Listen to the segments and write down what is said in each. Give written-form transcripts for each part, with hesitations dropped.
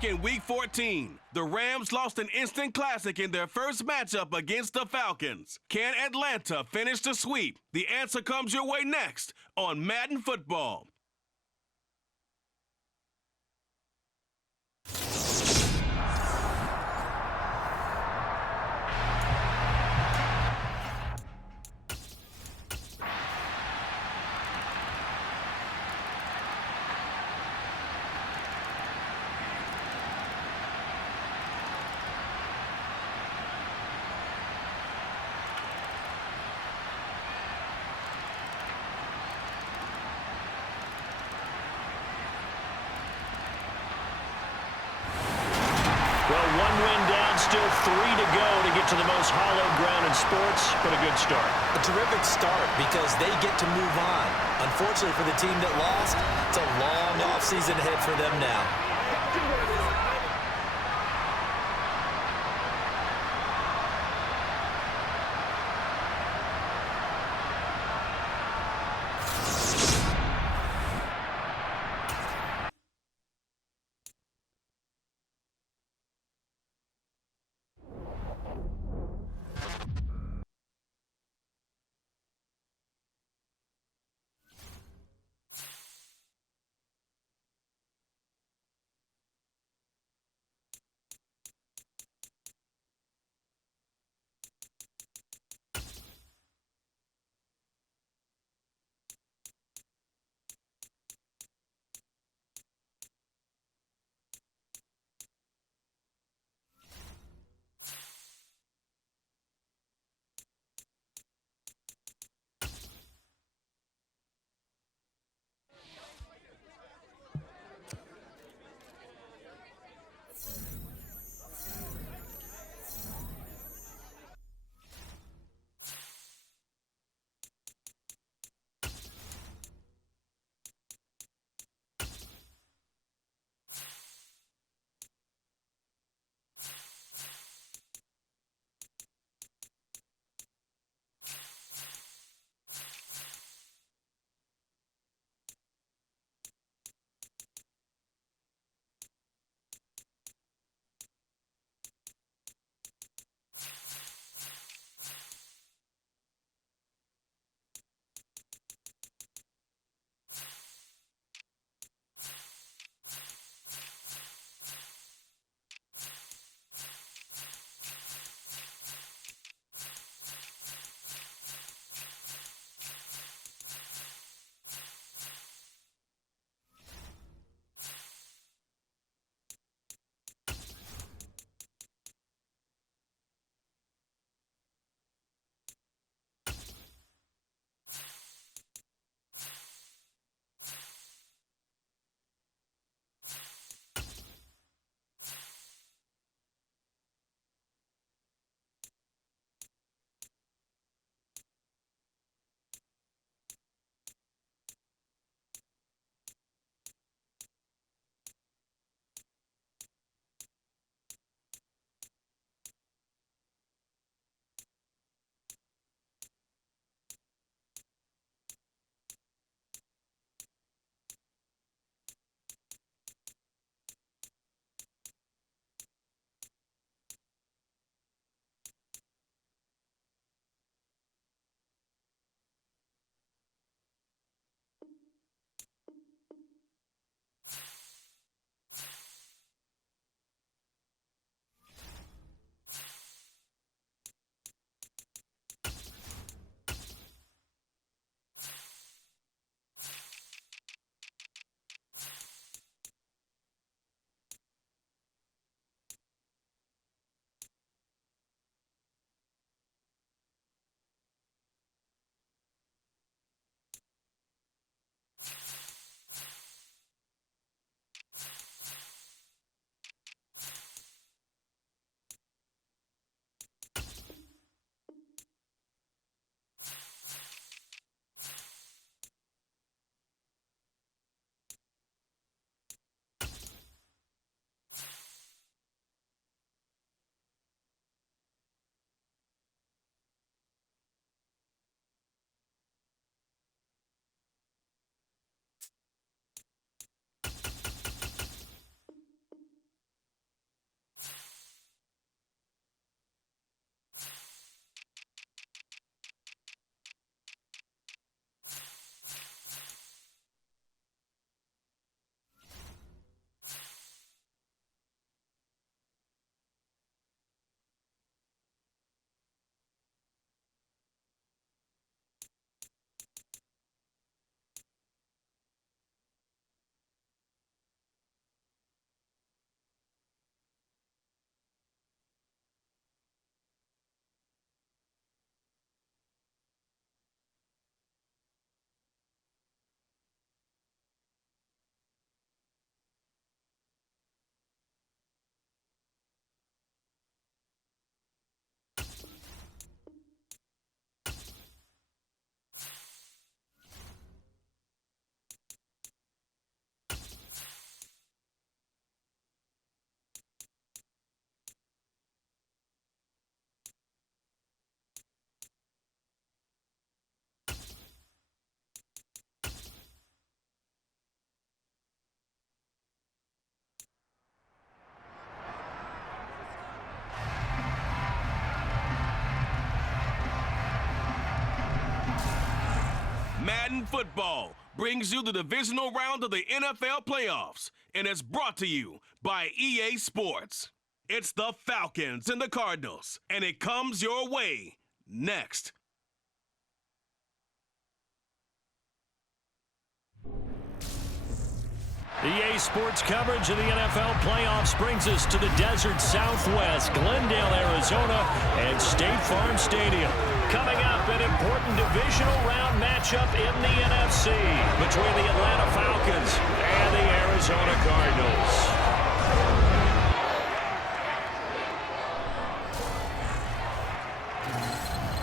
back in Week 14. The Rams lost an instant classic in their first matchup against the Falcons. Can Atlanta finish the sweep? The answer comes your way next on Madden Football. Well, one win down, still 3 to go to get to the most hallowed ground in sports, but a good start. A terrific start because they get to move on. Unfortunately for the team that lost, it's a long offseason ahead for them now. Madden Football brings you the divisional round of the NFL playoffs, and it's brought to you by EA Sports. It's the Falcons and the Cardinals, and it comes your way next. EA Sports coverage of the NFL playoffs brings us to the desert Southwest, Glendale, Arizona, and State Farm Stadium. Coming up, an important divisional round matchup in the NFC between the Atlanta Falcons and the Arizona Cardinals.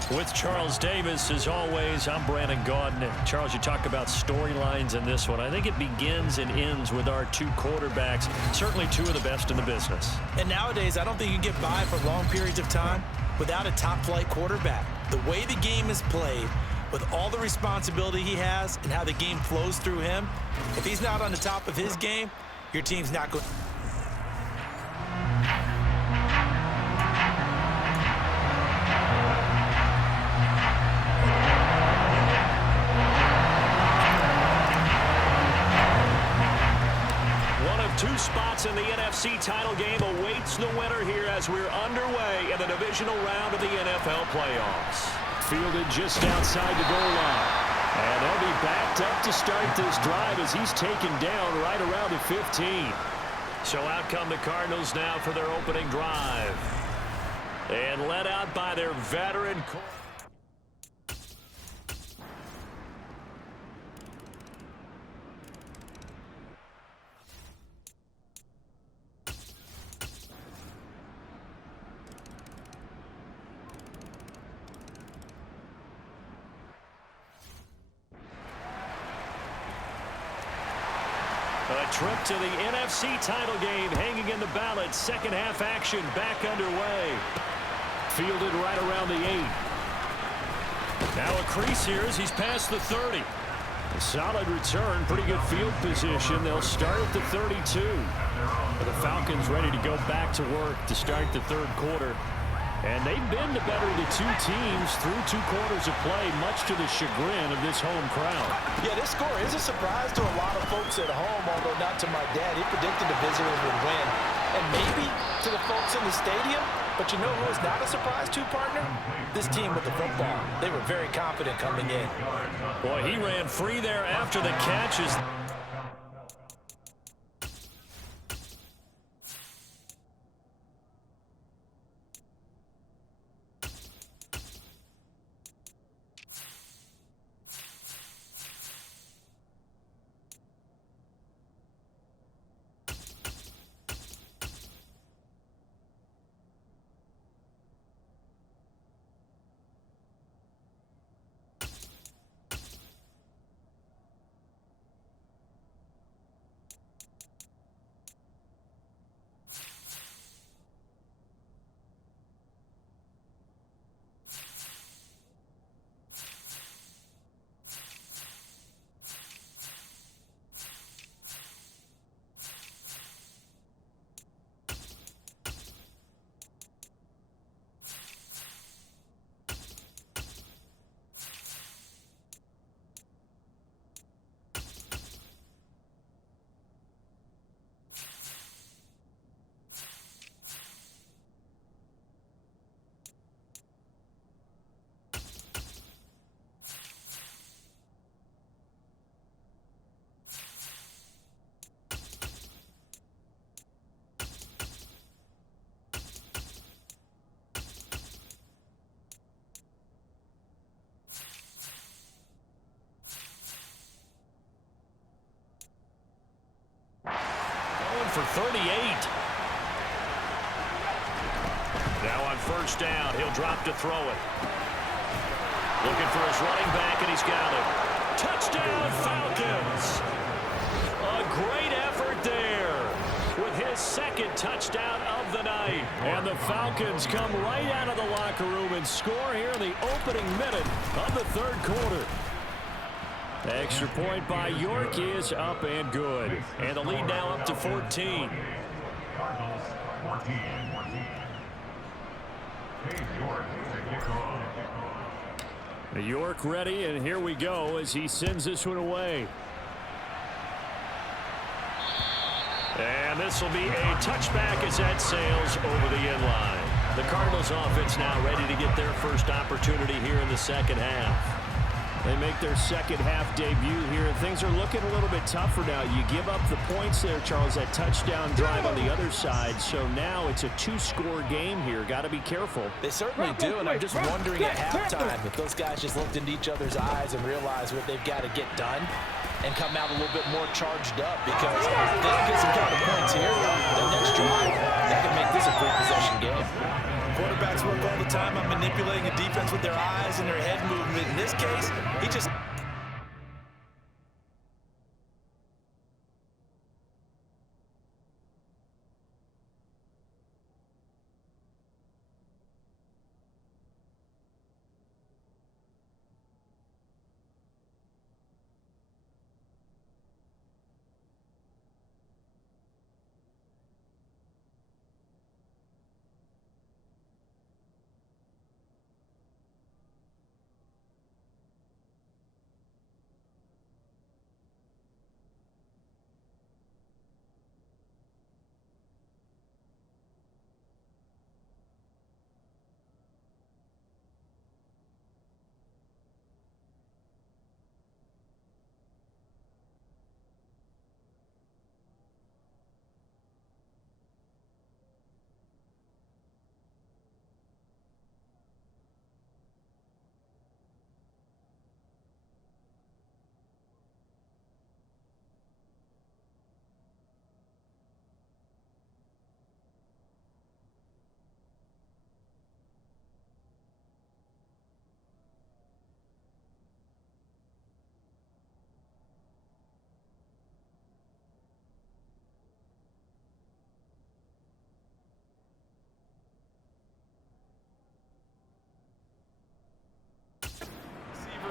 With Charles Davis, as always, I'm Brandon Gaudin. And Charles, you talk about storylines in this one. I think it begins and ends with our two quarterbacks, certainly two of the best in the business. And nowadays, I don't think you can get by for long periods of time without a top-flight quarterback. The way the game is played, with all the responsibility he has and how the game flows through him, if he's not on the top of his game, your team's not going. Two spots in the NFC title game awaits the winner here as we're underway in the divisional round of the NFL playoffs. Fielded just outside the goal line. And they'll be backed up to start this drive as he's taken down right around the 15. So out come the Cardinals now for their opening drive. And led out by their veteran quarterback. A trip to the NFC title game hanging in the balance. Second half action back underway. Fielded right around the 8. Now a crease here as he's past the 30. A solid return, pretty good field position. They'll start at the 32. The Falcons ready to go back to work to start the third quarter. And they've been the better of the two teams through two quarters of play, much to the chagrin of this home crowd. Yeah, this score is a surprise to a lot of folks at home, although not to my dad. He predicted the visitors would win. And maybe to the folks in the stadium. But you know who is not a surprise to, partner? This team with the football. They were very confident coming in. Boy, he ran free there after the catches. For 38. Now on first down, he'll drop to throw it. Looking for his running back, and he's got it. Touchdown, Falcons! A great effort there with his second touchdown of the night. And the Falcons come right out of the locker room and score here in the opening minute of the third quarter. Extra point by York is up and good. And the lead now up to 14. York ready, and here we go as he sends this one away. And this will be a touchback as that sails over the end line. The Cardinals offense now ready to get their first opportunity here in the second half. They make their second half debut here, and things are looking a little bit tougher now. You give up the points there, Charles, that touchdown drive on the other side. So now it's a two-score game here. Got to be careful. They certainly do, and I'm just wondering at halftime if those guys just looked into each other's eyes and realized what they've got to get done and come out a little bit more charged up, because if they don't get some kind of points here, the next drive, that can make this a three-possession game. Quarterbacks work all the time on manipulating a defense with their eyes and their head movement. In this case, he just...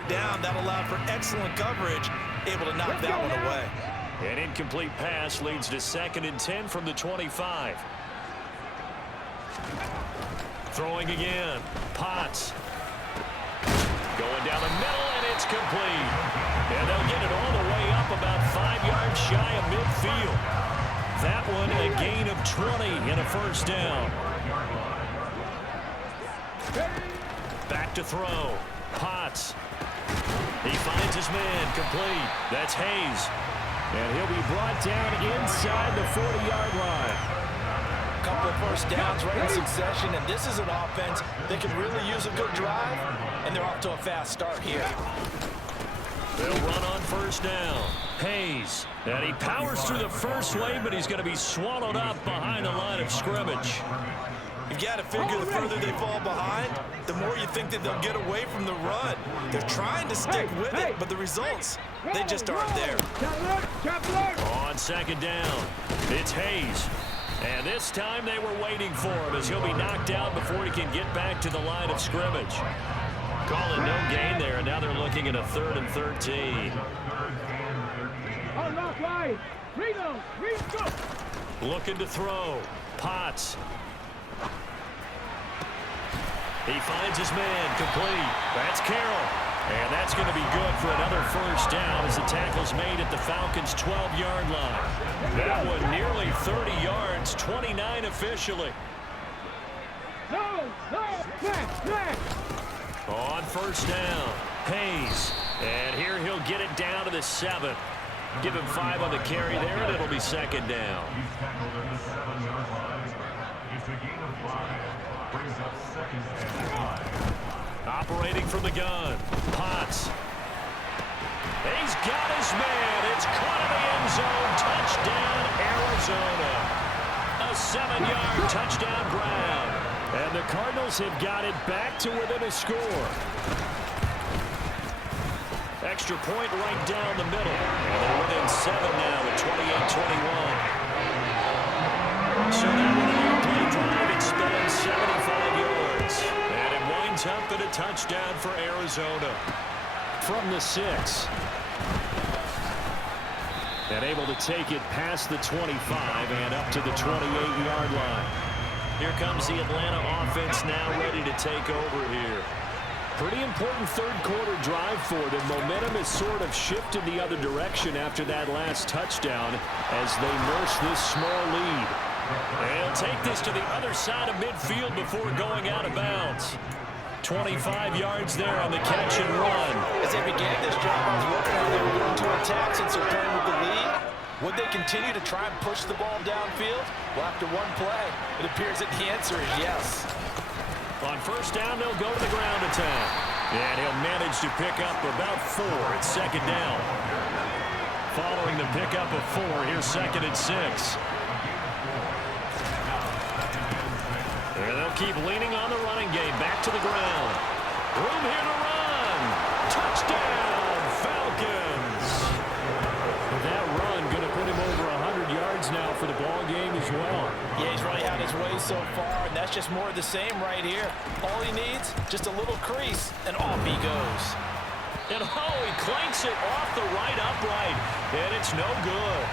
down, that allowed for excellent coverage, able to knock that one away. An incomplete pass leads to 2nd and 10 from the 25. Throwing again. Potts. Going down the middle, and it's complete. And they'll get it all the way up about 5 yards shy of midfield. That one a gain of 20 and a first down. Back to throw. Potts. He finds his man, complete. That's Hayes. And he'll be brought down inside the 40-yard line. A couple of first downs right in succession, and this is an offense that can really use a good drive, and they're off to a fast start here. They'll run on first down. Hayes. And he powers through the first wave, but he's going to be swallowed up behind the line of scrimmage. You've got to figure the further they fall behind, the more you think that they'll get away from the run. They're trying to stick with it, but the results, they just aren't there. On second down, it's Hayes. And this time they were waiting for him as he'll be knocked out before he can get back to the line of scrimmage. Calling no gain there, and now they're looking at a 3rd and 13. Looking to throw. Potts. He finds his man, complete. That's Carroll. And that's going to be good for another first down as the tackle's made at the Falcons' 12-yard line. That one nearly 30 yards, 29 officially. On first down, Hayes. And here he'll get it down to the 7. Give him 5 on the carry there, and it'll be second down. Operating from the gun, Potts. He's got his man. It's caught in the end zone. Touchdown, Arizona. A 7-yard touchdown grab. And the Cardinals have got it back to within a score. Extra point right down the middle. And they're within 7 now at 28-21. So now with an 8-play drive, it spans 75 yards. And it winds up at a touchdown for Arizona. From the 6. And able to take it past the 25 and up to the 28-yard line. Here comes the Atlanta offense now ready to take over here. Pretty important third-quarter drive for them. Momentum has sort of shifted the other direction after that last touchdown as they nurse this small lead. They'll take this to the other side of midfield before going out of bounds. 25 yards there on the catch and run. As they began this drive, I was wondering how they were going to attack since they're playing with the lead. Would they continue to try and push the ball downfield? Well, after one play, it appears that the answer is yes. On first down, they'll go to the ground attack. And he'll manage to pick up about 4 at second down. Following the pickup of 4, here's 2nd and 6. And they'll keep leaning on the running game. Back to the ground. Room here to run. Touchdown, Falcons. That run going to put him over 100 yards now for the ball game as well. Yeah, he's really had his way so far, and that's just more of the same right here. All he needs, just a little crease, and off he goes. And he clanks it off the right upright, and it's no good.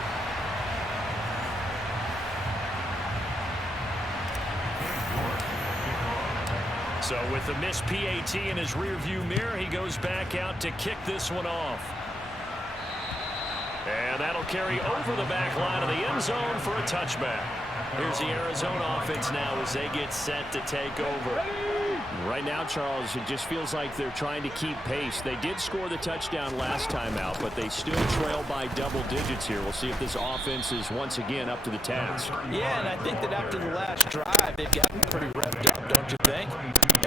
So with the missed PAT in his rearview mirror, he goes back out to kick this one off. And that'll carry over the back line of the end zone for a touchback. Here's the Arizona offense now as they get set to take over. Right now, Charles, it just feels like they're trying to keep pace. They did score the touchdown last time out, but they still trail by double digits here. We'll see if this offense is once again up to the task. Yeah, and I think that after the last drive, they've gotten pretty revved up, don't you think?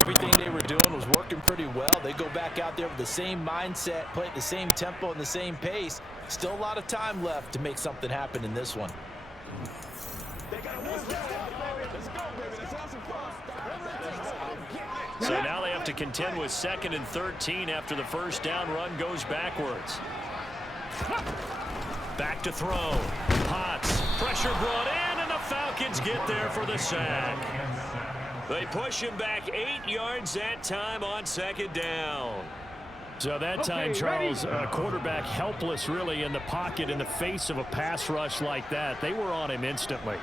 Everything they were doing was working pretty well. They go back out there with the same mindset, play at the same tempo and the same pace. Still a lot of time left to make something happen in this one. So now they have to contend with 2nd and 13 after the first down run goes backwards. Back to throw. Potts. Pressure brought in, and the Falcons get there for the sack. They push him back 8 yards that time on 2nd down. So that time, Charles, quarterback helpless really in the pocket in the face of a pass rush like that. They were on him instantly.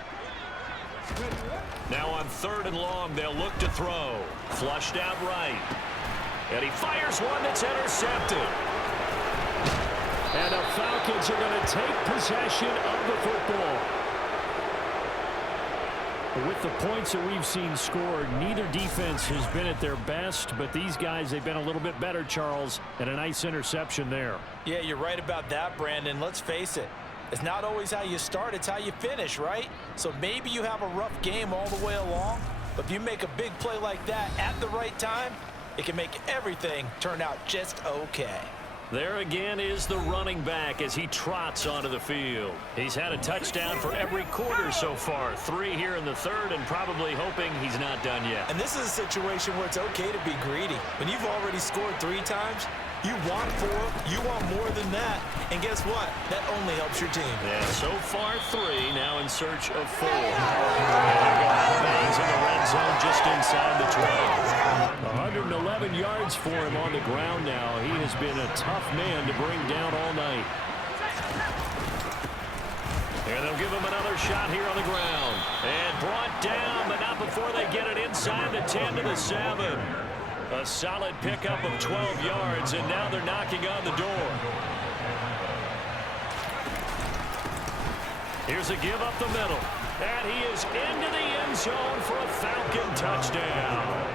Now on 3rd and long, they'll look to throw. Flushed out right. And he fires one that's intercepted. And the Falcons are going to take possession of the football. With the points that we've seen scored, neither defense has been at their best, but these guys, they've been a little bit better, Charles, and a nice interception there. Yeah, you're right about that, Brandon. Let's face it. It's not always how you start, it's how you finish, right? So maybe you have a rough game all the way along, but if you make a big play like that at the right time, it can make everything turn out just okay. There again is the running back as he trots onto the field. He's had a touchdown for every quarter so far. 3 here in the 3rd, and probably hoping he's not done yet. And this is a situation where it's okay to be greedy. When you've already scored 3 times, you want 4, you want more than that. And guess what? That only helps your team. Yeah, so far 3, now in search of 4. And they'll go out of bounds in the red zone just inside the 12. 111 yards for him on the ground now. He has been a tough man to bring down all night. And they'll give him another shot here on the ground. And brought down, but not before they get it inside the 10 to the 7. A solid pickup of 12 yards, and now they're knocking on the door. Here's a give up the middle. And he is into the end zone for a Falcon touchdown.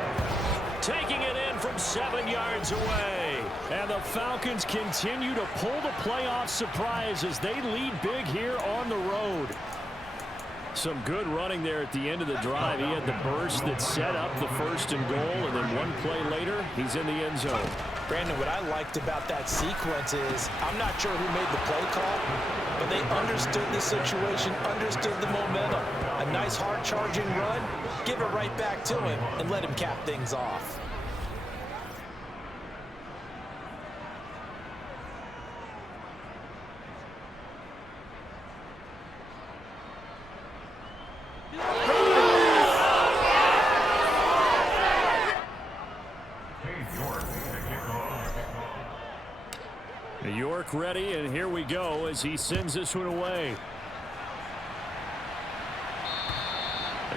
Taking it in from 7 yards away. And the Falcons continue to pull the playoff surprise as they lead big here on the road. Some good running there at the end of the drive. He had the burst that set up the 1st and goal, and then one play later, he's in the end zone. Brandon, what I liked about that sequence is, I'm not sure who made the play call, but they understood the situation, understood the momentum. A nice hard-charging run, give it right back to him, and let him cap things off. York ready, and here we go as he sends this one away.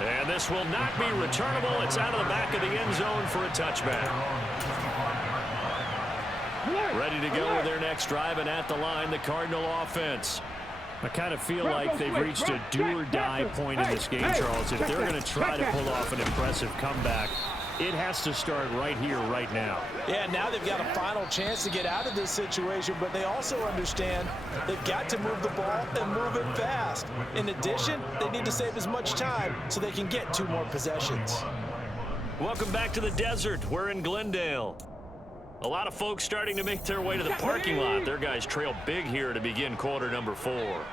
And this will not be returnable. It's out of the back of the end zone for a touchback. Ready to go with their next drive, and at the line, the Cardinal offense. I kind of feel like they've reached a do-or-die point in this game, Charles. If they're going to try to pull off an impressive comeback, it has to start right here, right now. Yeah, now they've got a final chance to get out of this situation, but they also understand they've got to move the ball and move it fast. In addition, they need to save as much time so they can get 2 more possessions. Welcome back to the desert. We're in Glendale. A lot of folks starting to make their way to the parking lot. Their guys trail big here to begin quarter number 4.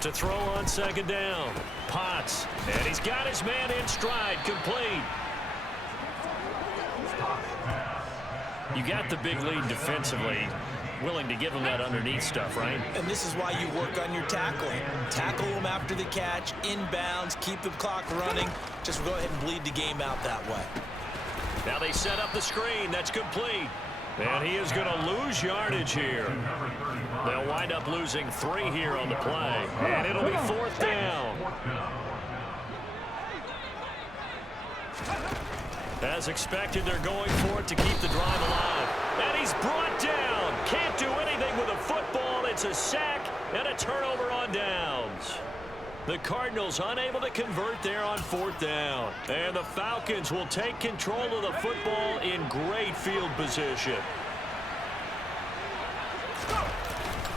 To throw on second down. Potts. And he's got his man in stride. Complete. You got the big lead defensively. Willing to give him that underneath stuff, right? And this is why you work on your tackling. Tackle them after the catch, inbounds, keep the clock running. Just go ahead and bleed the game out that way. Now they set up the screen. That's complete. And he is going to lose yardage here. They'll wind up losing 3 here on the play. And it'll be 4th down. As expected, they're going for it to keep the drive alive. And he's brought down. Can't do anything with a football. It's a sack and a turnover on downs. The Cardinals unable to convert there on 4th down. And the Falcons will take control of the football in great field position.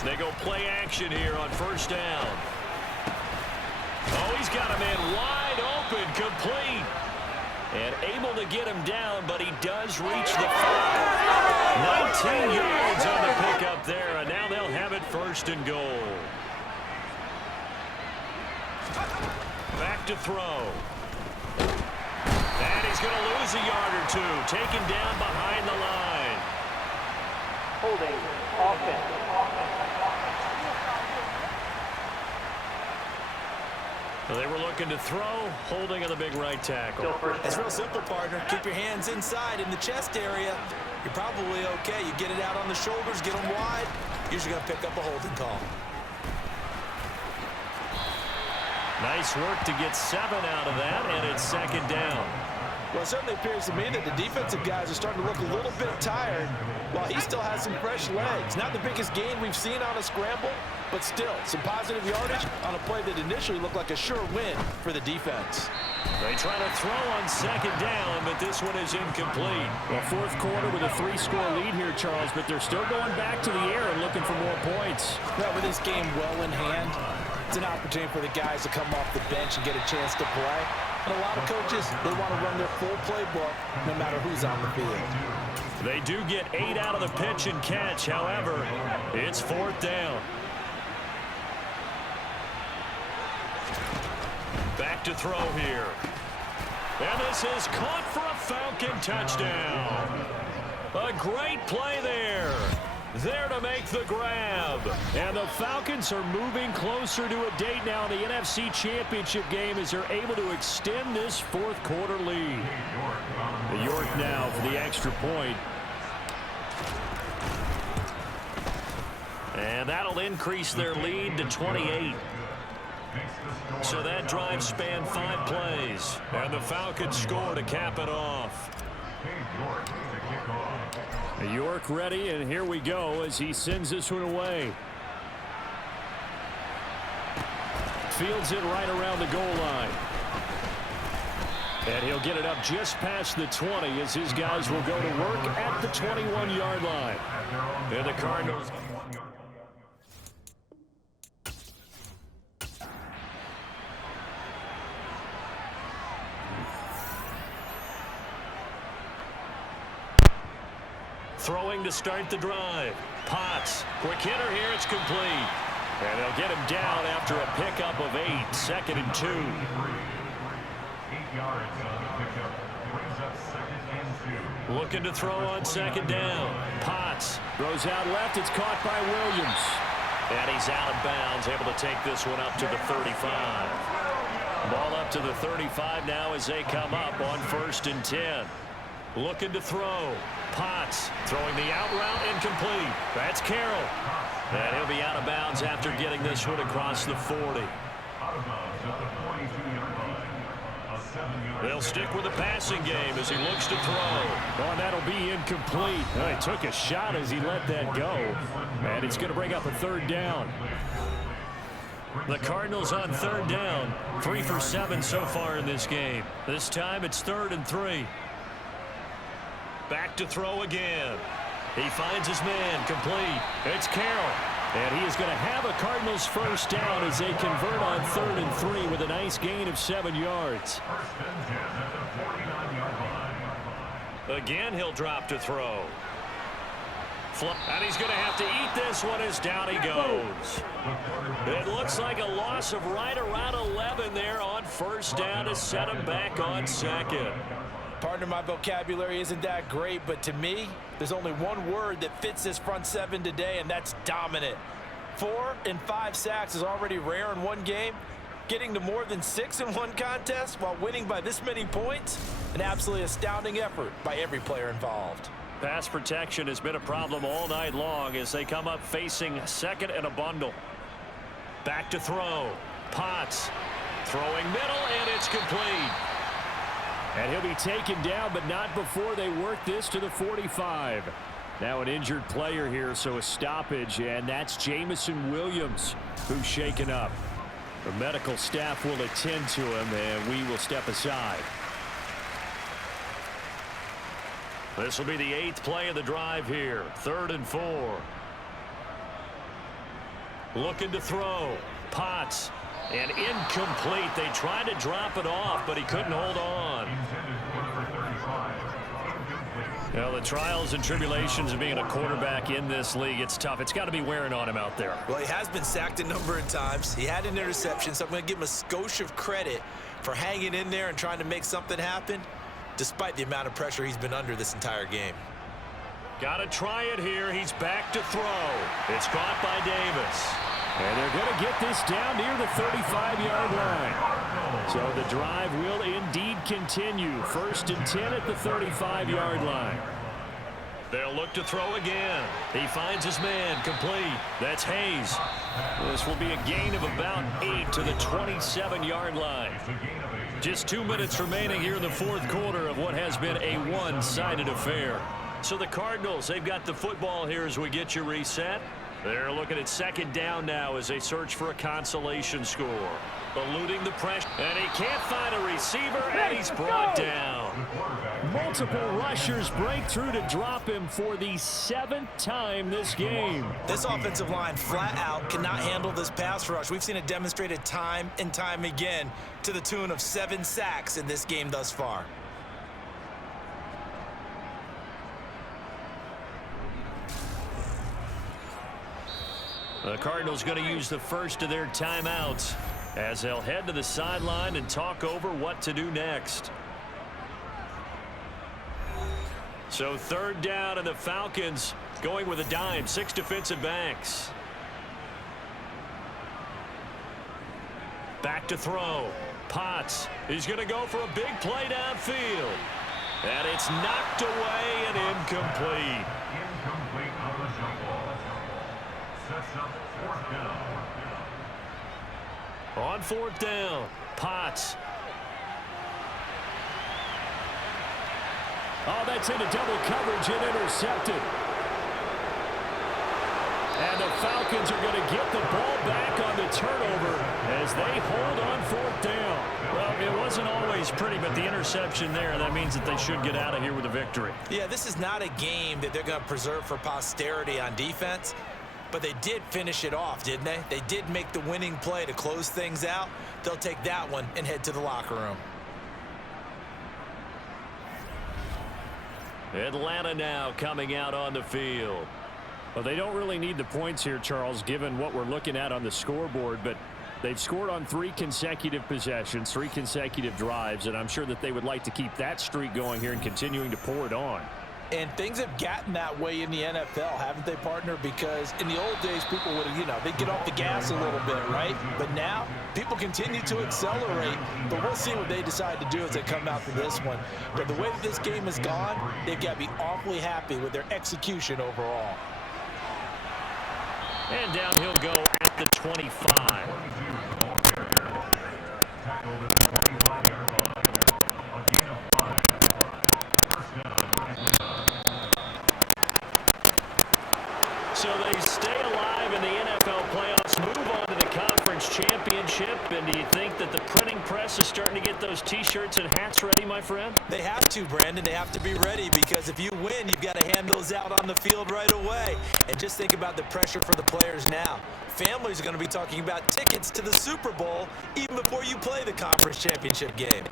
They go play action here on 1st down. Oh, he's got a man wide open, complete. And able to get him down, but he does reach the 5. 19 yards on the pickup there, and now they'll have it 1st and goal. Back to throw. And he's going to lose a yard or 2. Taken down behind the line. Holding offense. They were looking to throw, holding on the big right tackle. It's real simple, partner. Keep your hands inside in the chest area. You're probably okay. You get it out on the shoulders, get them wide. Usually going to pick up a holding call. Nice work to get 7 out of that, and it's 2nd down. Well, it certainly appears to me that the defensive guys are starting to look a little bit tired while he still has some fresh legs. Not the biggest gain we've seen on a scramble, but still some positive yardage on a play that initially looked like a sure win for the defense. They try to throw on 2nd down, but this one is incomplete. Well, 4th quarter with a 3-score lead here, Charles, but they're still going back to the air and looking for more points. Well, with this game well in hand, it's an opportunity for the guys to come off the bench and get a chance to play. And a lot of coaches, they want to run their full playbook no matter who's on the field. They do get 8 out of the pitch and catch. However, it's 4th down. Back to throw here. And this is caught for a Falcon touchdown. A great play there. There to make the grab. And the Falcons are moving closer to a date now in the NFC Championship game as they're able to extend this 4th quarter lead. York now for the extra point. And that'll increase their lead to 28. So that drive spanned 5 plays. And the Falcons score to cap it off. York ready, and here we go as he sends this one away. Fields it right around the goal line. And he'll get it up just past the 20 as his guys will go to work at the 21-yard line. And the Cardinals. Throwing to start the drive. Potts. Quick hitter here. It's complete. And they'll get him down after a pickup of 8. 2nd and 2. 8 yards on the pickup. Brings up 2nd and 2. Looking to throw on 2nd down. Potts. Throws out left. It's caught by Williams. And he's out of bounds. Able to take this one up to the 35. Ball up to the 35 now as they come up on 1st and 10. Looking to throw. Potts throwing the out route incomplete. That's Carroll. And he'll be out of bounds after getting this one across the 40. Out of bounds at the 42-yard line. A 7-yard. They'll stick with the passing game as he looks to throw. Oh, and that'll be incomplete. Oh, he took a shot as he let that go. And it's going to bring up a third down. The Cardinals on third down. 3 for 7 so far in this game. This time it's 3rd and 3. Back to throw again. He finds his man, complete. It's Carroll. And he is going to have a Cardinals first down as they convert on 3rd and 3 with a nice gain of 7 yards. First and 10 at the 49-yard line. Again, he'll drop to throw. And he's going to have to eat this one as down he goes. It looks like a loss of right around 11 there on first down to set him back on 2nd. Partner, my vocabulary isn't that great, but to me, there's only one word that fits this front seven today, and that's dominant. 4 and 5 sacks is already rare in one game. Getting to more than 6 in one contest while winning by this many points, an absolutely astounding effort by every player involved. Pass protection has been a problem all night long as they come up facing 2nd and a bundle. Back to throw. Potts throwing middle, and it's complete. And he'll be taken down, but not before they work this to the 45. Now an injured player here, so a stoppage, and that's Jamison Williams, who's shaken up. The medical staff will attend to him, and we will step aside. This will be the 8th play of the drive here. 3rd and 4. Looking to throw. Potts. And incomplete. They tried to drop it off, but he couldn't hold on. Well, the trials and tribulations of being a quarterback in this league, it's tough. It's got to be wearing on him out there. Well, he has been sacked a number of times. He had an interception, so I'm going to give him a skosh of credit for hanging in there and trying to make something happen, despite the amount of pressure he's been under this entire game. Got to try it here. He's back to throw. It's caught by Davis. And they're going to get this down near the 35-yard line. So the drive will indeed continue. 1st and 10 at the 35-yard line. They'll look to throw again. He finds his man, complete. That's Hayes. This will be a gain of about 8 to the 27-yard line. Just 2 minutes remaining here in the 4th quarter of what has been a one-sided affair. So the Cardinals, they've got the football here as we get you reset. They're looking at 2nd down now as they search for a consolation score. Eluding the pressure, and he can't find a receiver, and he's brought down. Multiple rushers break through to drop him for the 7th time this game. This offensive line flat out cannot handle this pass rush. We've seen it demonstrated time and time again to the tune of 7 sacks in this game thus far. The Cardinals going to use the first of their timeouts as they'll head to the sideline and talk over what to do next. So 3rd down, and the Falcons going with a dime. 6 defensive backs. Back to throw. Potts. He's going to go for a big play downfield. And it's knocked away and incomplete. Incomplete on the jump ball. Sets up 4th down. On 4th down, Potts. Oh, that's into double coverage and intercepted. And the Falcons are going to get the ball back on the turnover as they hold on 4th down. Well, it wasn't always pretty, but the interception there, that means that they should get out of here with a victory. Yeah, this is not a game that they're going to preserve for posterity on defense, but they did finish it off, didn't they? They did make the winning play to close things out. They'll take that one and head to the locker room. Atlanta now coming out on the field. Well, they don't really need the points here, Charles, given what we're looking at on the scoreboard, but they've scored on 3 consecutive possessions, 3 consecutive drives, and I'm sure that they would like to keep that streak going here and continuing to pour it on. And things have gotten that way in the NFL, haven't they, partner? Because in the old days, people would, they'd get off the gas a little bit, right? But now, people continue to accelerate, but we'll see what they decide to do as they come out to this one. But the way that this game has gone, they've got to be awfully happy with their execution overall. And down he'll go at the 25. Tackled at the 25-yard line. A gain of 5. First down. So they stay alive in the NFL playoffs, move on to the conference championship. And do you think that the printing press is starting to get those T-shirts and hats ready, my friend? They have to, Brandon. They have to be ready because if you win, you've got to hand those out on the field right away. And just think about the pressure for the players now. Families are going to be talking about tickets to the Super Bowl even before you play the conference championship game.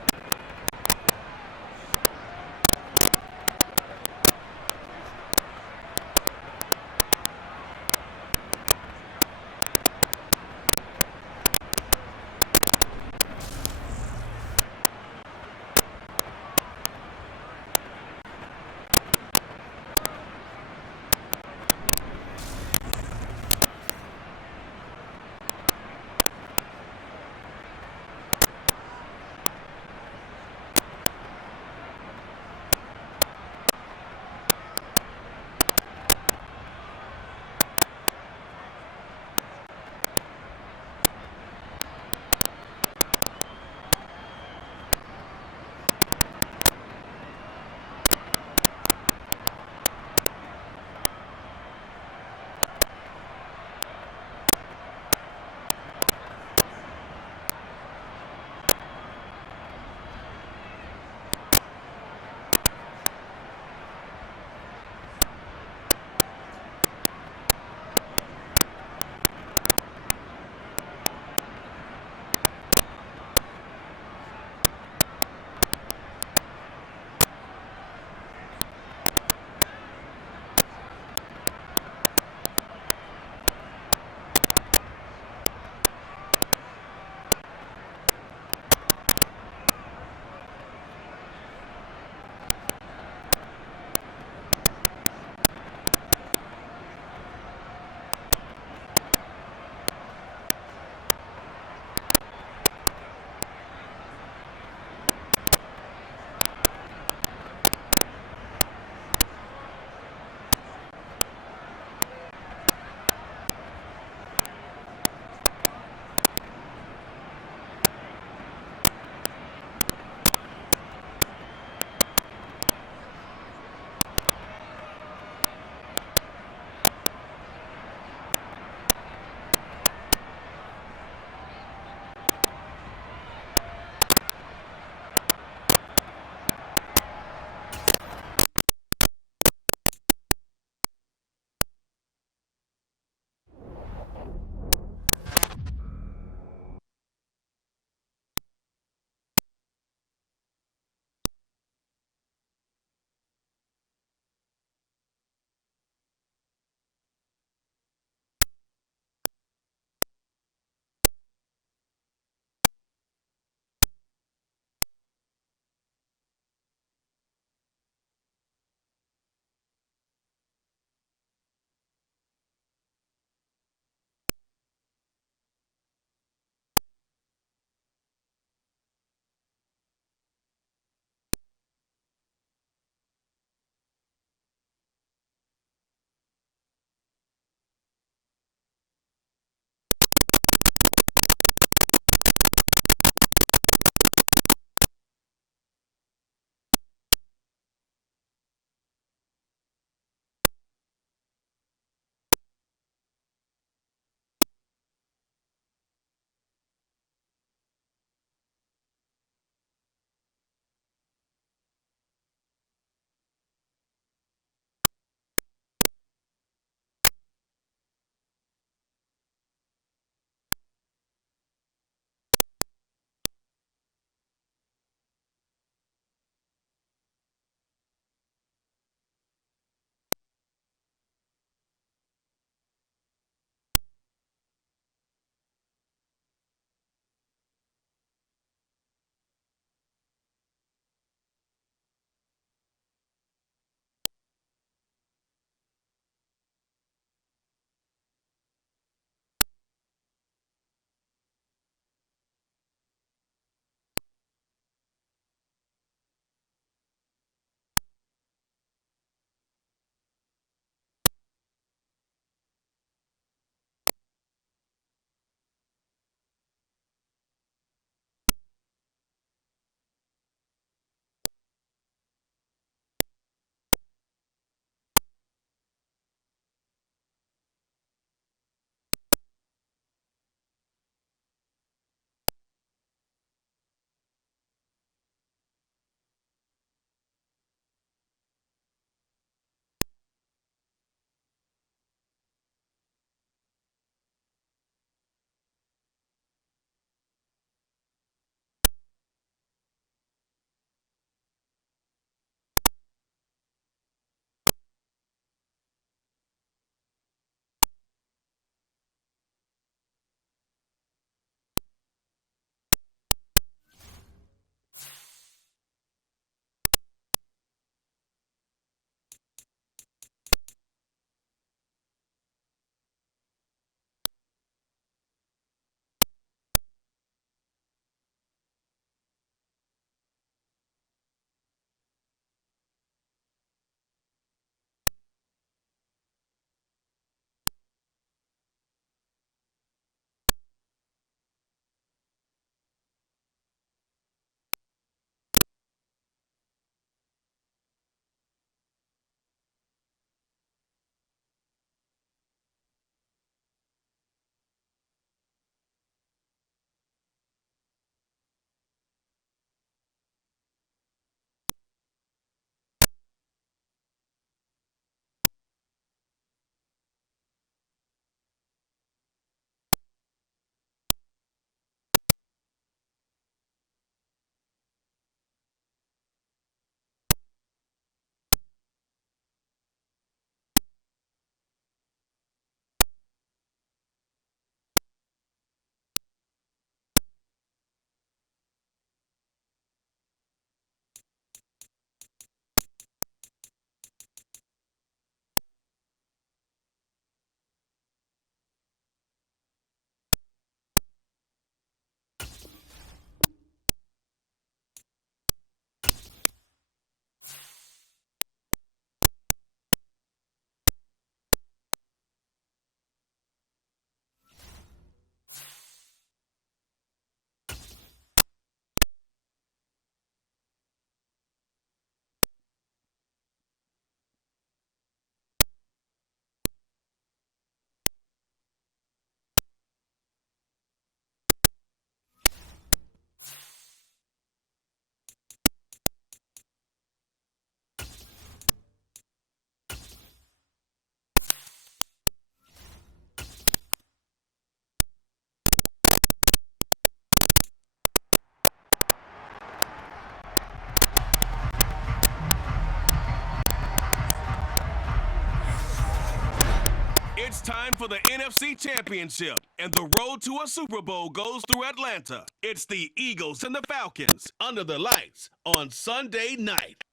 time for the NFC Championship, and the road to a Super Bowl goes through Atlanta. It's the Eagles and the Falcons under the lights on Sunday night.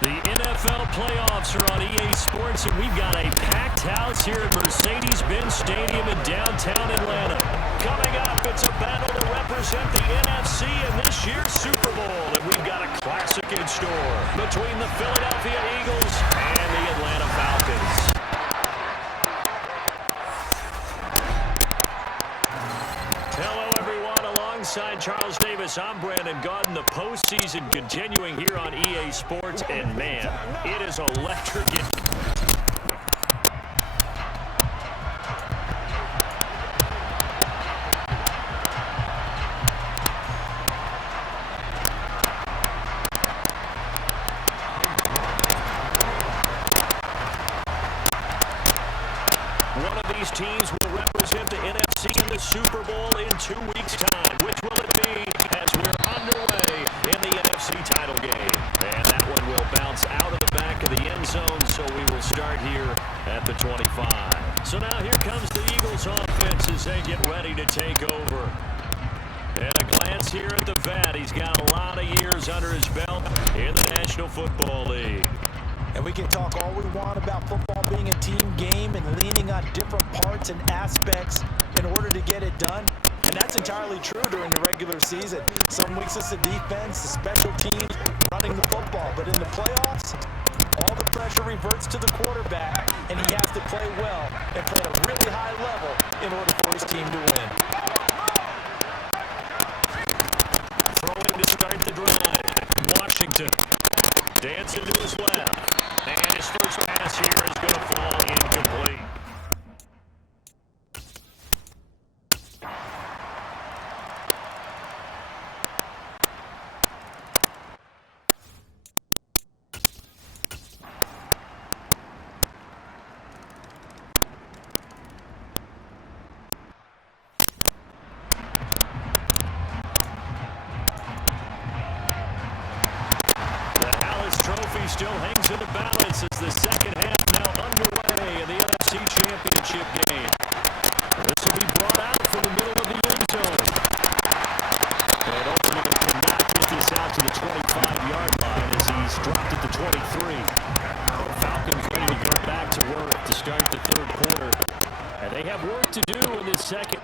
The NFL playoffs are on EA Sports, and we've got a packed house here at Mercedes-Benz Stadium in downtown Atlanta. Coming up, it's a battle to represent the NFC in this year's Super Bowl, and we've got a classic in store between the Philadelphia Eagles and the Atlanta Falcons. Hello, everyone. Alongside Charles Davis, I'm Brandon Gaudin. The postseason continuing here on EA Sports, and man, it is electric. One of these teams will represent the NFC in the Super Bowl in 2 weeks' time. Which will it be as we're underway in the NFC title game? And that one will bounce out of the back of the end zone, so we will start here at the 25. So now here comes the Eagles offense as they get ready to take over. And a glance here at the vet. He's got a lot of years under his belt in the National Football League. And we can talk all we want about football being a team game and leaning on different parts and aspects in order to get it done. And that's entirely true during the regular season. Some weeks it's the defense, the special teams, running the football. But in the playoffs, all the pressure reverts to the quarterback, and he has to play well and play at a really high level in order for his team to win. Throwing to start the drive. Washington dancing to his left. And his first pass here is going to fall incomplete. Trophy still hangs in the balance as the second half now underway in the NFC Championship game. This will be brought out from the middle of the end zone. And ultimately could not get this out to the 25-yard line as he's dropped at the 23. The Falcons ready to go back to work to start the third quarter. And they have work to do in this second.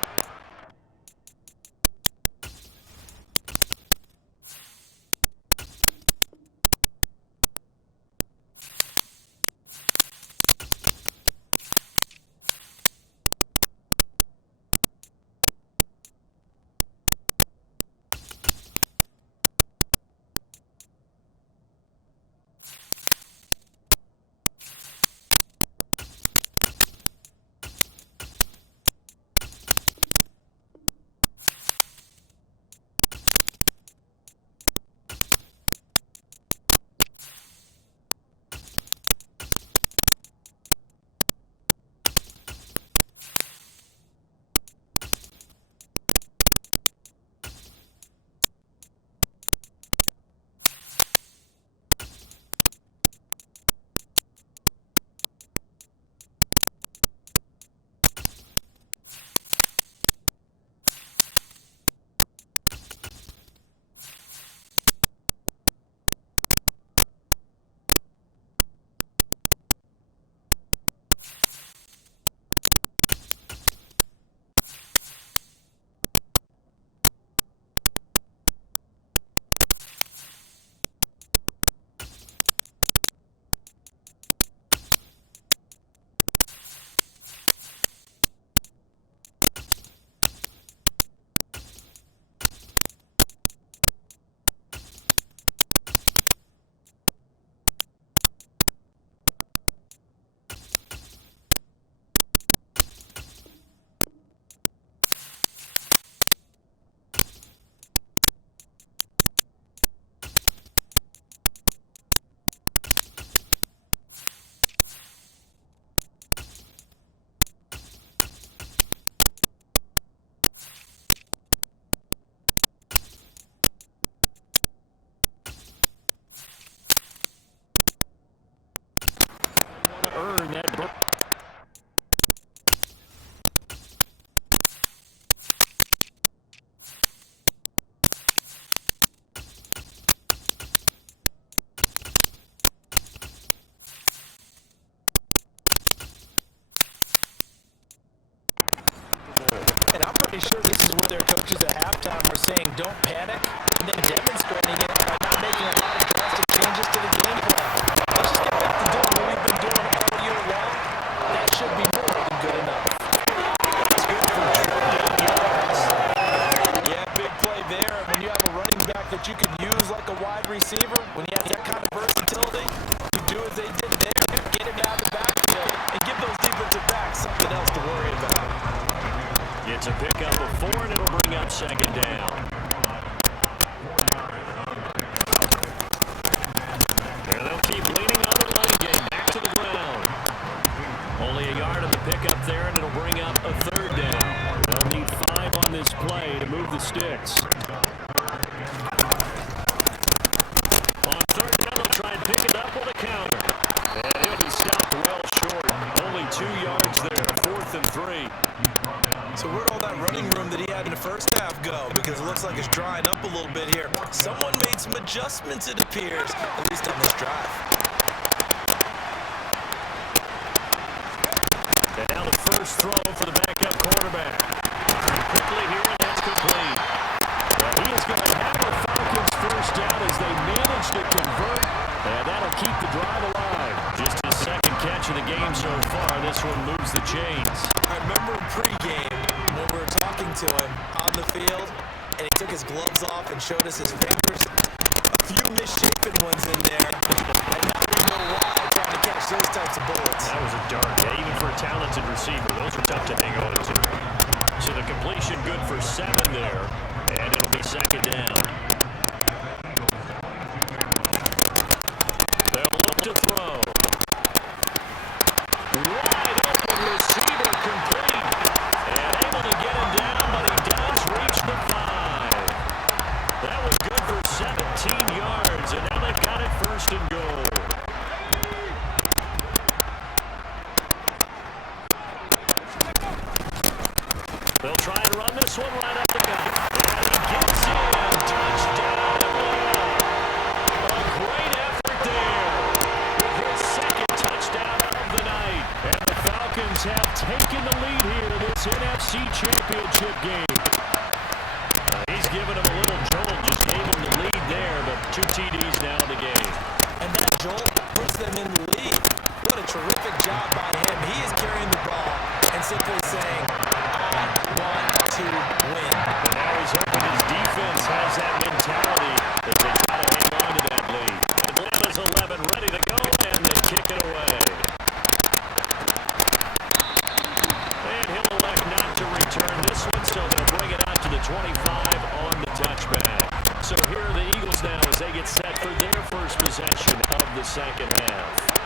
pretty sure this is where their coaches at halftime are saying don't panic, and then demonstrating it by not making a lot of drastic changes to the game plan. Let's just get back to doing what we've been doing all year long. That should be more than good enough. That's good for 28 yards. Yeah, big play there. When you have a running back that you can use like a wide receiver, when you have that kind of versatility, you do as they did there, get him out of the backfield, and give those defensive backs something else to worry about. It's a pickup of 4, and it'll bring up second down. And they'll keep leaning on the running game. Back to the ground. Only a yard of the pickup there, and it'll bring up a third down. They'll need 5 on this play to move the sticks. On third down, they'll try and pick it up with a counter. And he'll be stopped well short. Only 2 yards there. 4th and 3. So where'd all that running room that he had in the first half go? Because it looks like it's drying up a little bit here. Someone made some adjustments, it appears, at least on this drive. And now the first throw for the backup quarterback. Quickly here, and that's complete. Well, he is going to have the Falcons first down as they manage to convert, and that'll keep the drive alive. Just his second catch of the game so far. This one moves the chains. I remember pregame when we were talking to him on the field, and he took his gloves off and showed us his fingers. A few misshapen ones in there, and now we know why, trying to catch those types of bullets. That was a dart. Yeah, even for a talented receiver, those are tough to hang on to. So the completion good for 7 there, and it'll be second down. They'll look to throw. Wide open receiver complete. And able to get him down, but he does reach the 5. That was good for 17 yards, and now they've got it first and goal. They'll try to run this one right up the gut. And he gets in. Touchdown Atlanta. A great effort there. With his second touchdown of the night. And the Falcons have taken the lead here in this NFC Championship game. He's given him a little jolt. Just gave him the lead there, but 2 TDs now in the game. And that jolt puts them in the lead. What a terrific job by him. He is carrying the ball and simply saying, I want to win. And now he's hoping his defense has that mentality as they try to hang on to that lead. Atlanta's 11 ready to go, and they kick it away. And he'll elect not to return this one, so they'll bring it out to the 25 on the touchback. So here are the Eagles now as they get set for their first possession of the second half.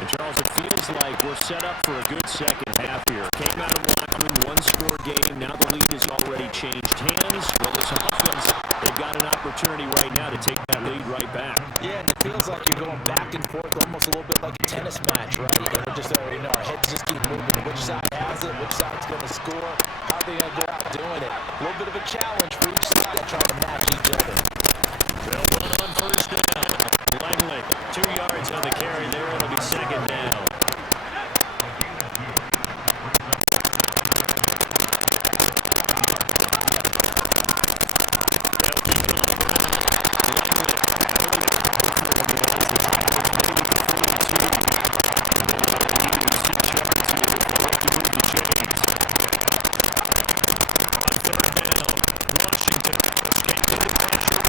And Charles, it feels like we're set up for a good second half here. Came out of the locker room, 1-score game. Now the lead has already changed hands. Well, this offense, they've got an opportunity right now to take that lead right back. Yeah, and it feels like you're going back and forth almost a little bit like a tennis match, right? And we're just, our heads just keep moving. Which side has it? Which side's going to score? How are they going to go out doing it? A little bit of a challenge for each side trying to match each other. They'll run on first down. Langley, 2 yards on the carry there. It'll be second down. They'll keep it on the ground. Langley, On third down, Washington escapes into pressure.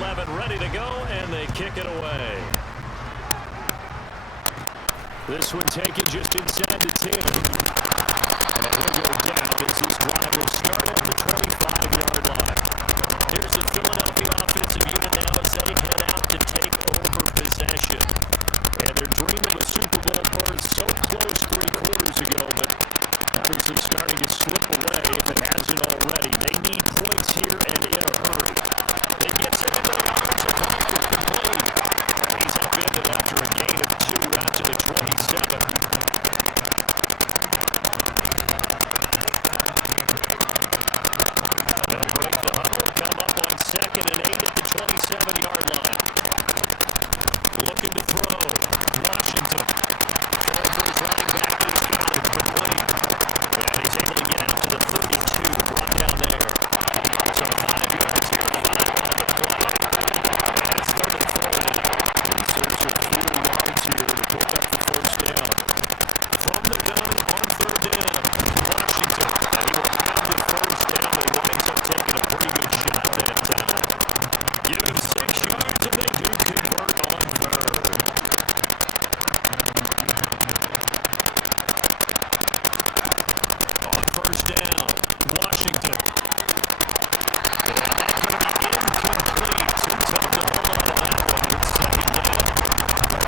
11 ready to go, and they kick it away. This one taken just inside the 10. And he'll go down as this drive will start at the 25-yard line. Here's the Philadelphia offensive unit now as they head out to take over possession. And their dream of a Super Bowl berth so close 3 quarters ago, but obviously starting to slip away if it hasn't already. They need points here and in a hurry. They get 7 yards of Parker complete. He's upended after a gain of 2 out to the 27. They'll break the huddle, come up on 2nd and 8 at the 27-yard line. Looking to throw. Washington. Throwing for his running back. He's got it complete. And he's able to get out to the 32. Run down there. So 5 yards here. 5 on the play. And it's 3rd and 4 now. In search of 4 yards here to pick up the first down. From the gun on 3rd down. Washington. And he will have the first down. But he winds up taking a pretty good shot that time. Give him 6 yards and they do convert on 3rd. On 1st down, Washington. And that's going to be incomplete. Too tough to hold on to that one with 2nd down.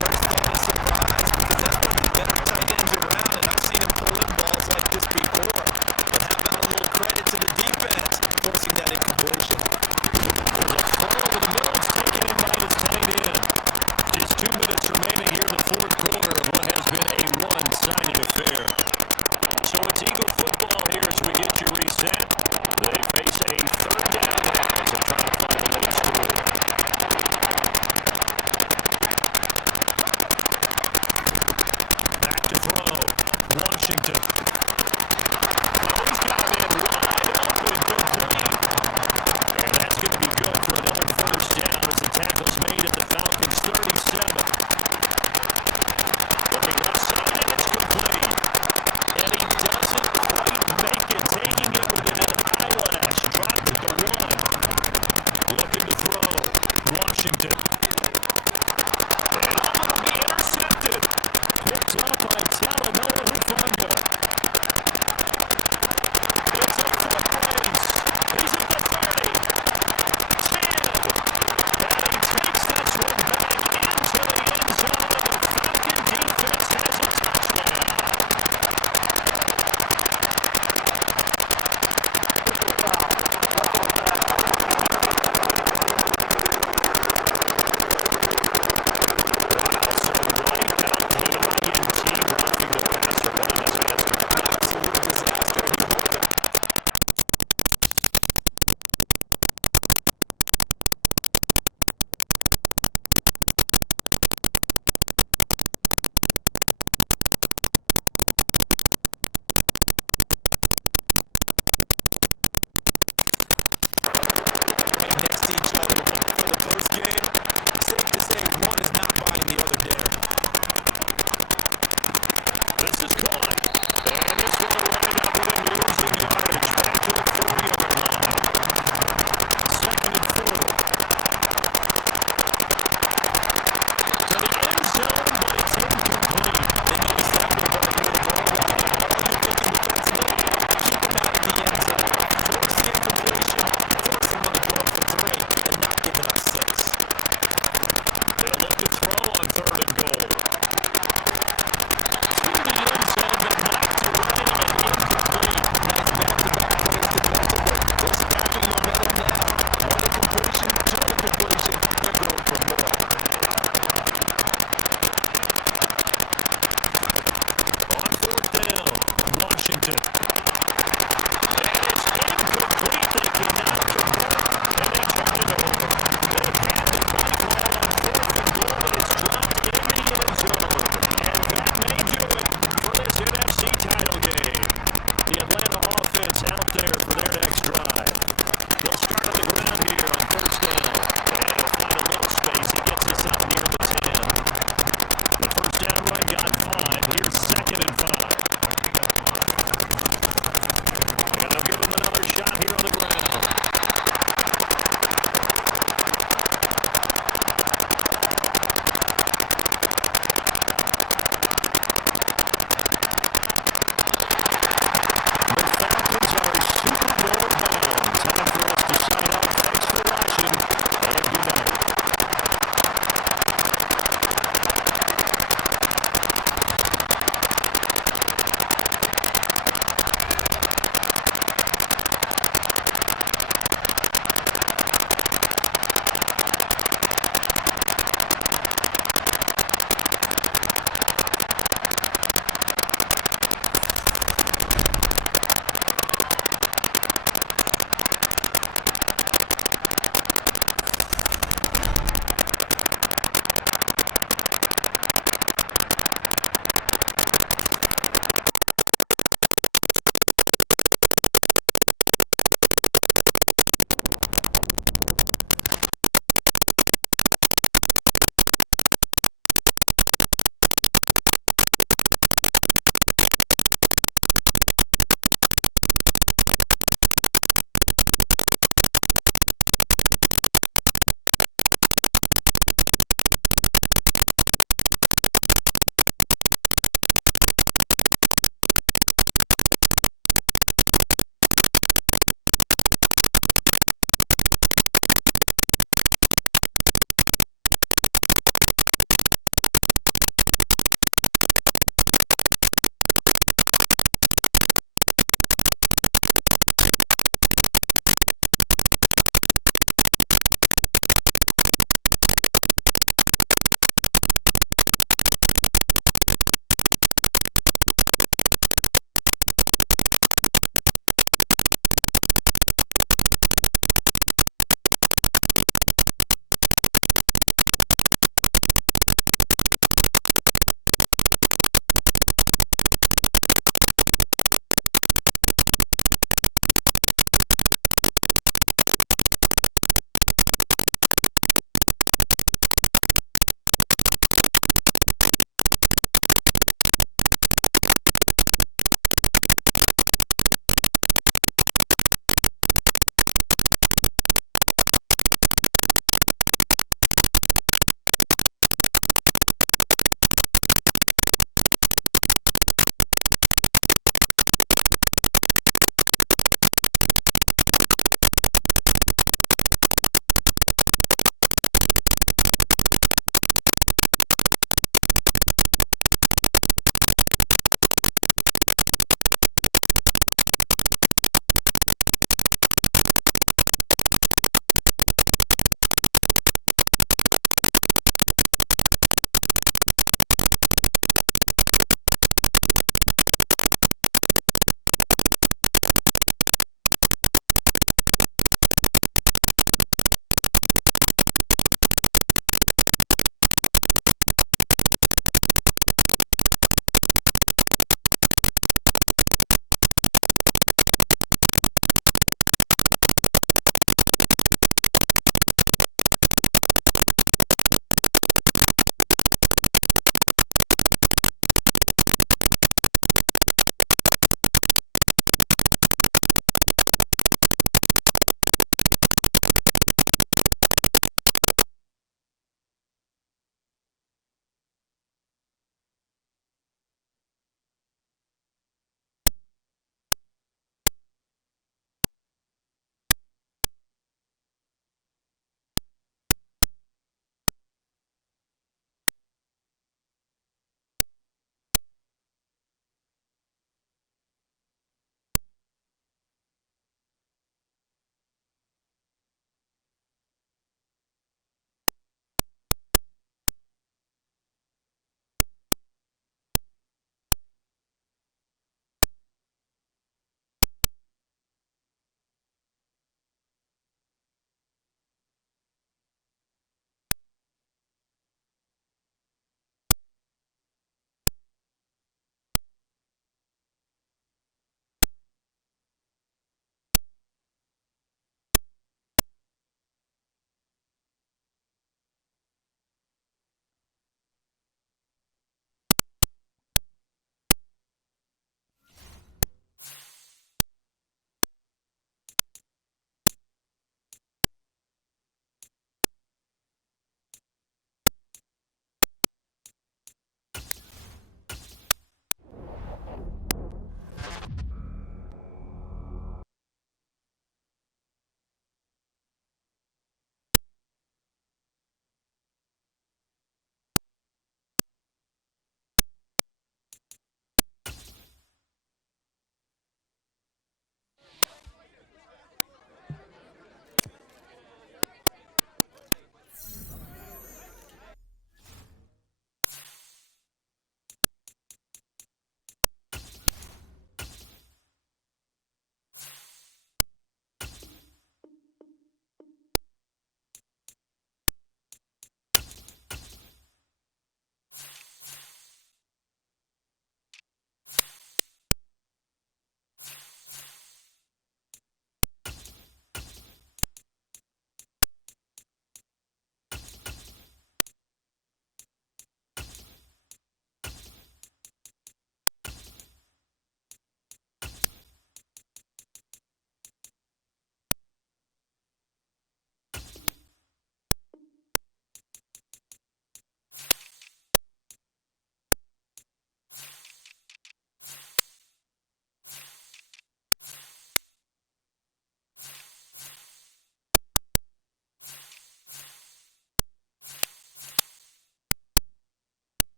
First down is surprise because that's one of the better tight ends around, and I've seen him pull in balls like this before. But how about a little credit to the defense forcing that incompletion? There's a throw over the middle. It's taken in by his tight end. Just 2 minutes remaining here in the 4th quarter of what has been a one-sided affair. So it's Eagle football here as we get you reset. They face a 3rd down as they try to find a late score. Back to throw. Washington. Oh, he's got him in wide open, complete. And that's going to be good for another 1st down as the tackle's made at the Falcons' 37. Looking left side, and it's complete. And he doesn't quite make it, taking it within an eyelash. Dropped it to 1. Looking to throw. Washington. And will be intercepted. Picked up by Talanoa Hufanga. It's a foot race. He's at the 30. 10. And he takes this one back into the end zone. And the Falcon defense has a touchdown.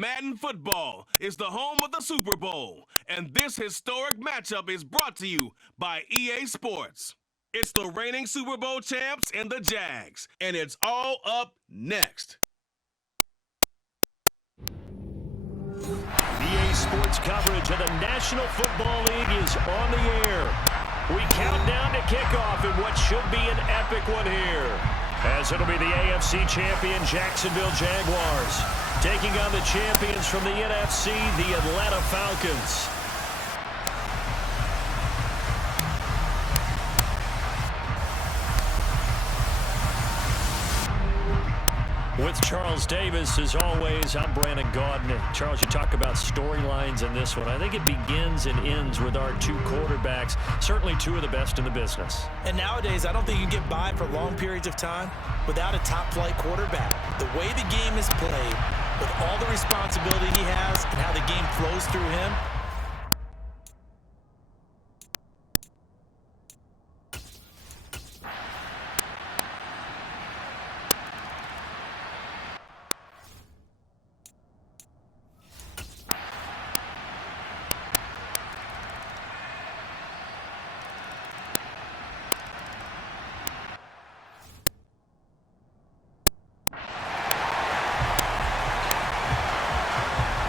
Madden Football is the home of the Super Bowl, and this historic matchup is brought to you by EA Sports. It's the reigning Super Bowl champs and the Jags, and it's all up next. EA Sports coverage of the National Football League is on the air. We count down to kickoff in what should be an epic one here, as it'll be the AFC champion Jacksonville Jaguars taking on the champions from the NFC, the Atlanta Falcons. With Charles Davis, as always, I'm Brandon Gaudin. Charles, you talk about storylines in this one. I think it begins and ends with our two quarterbacks, certainly two of the best in the business. And nowadays, I don't think you can get by for long periods of time without a top-flight quarterback. The way the game is played, with all the responsibility he has and how the game flows through him,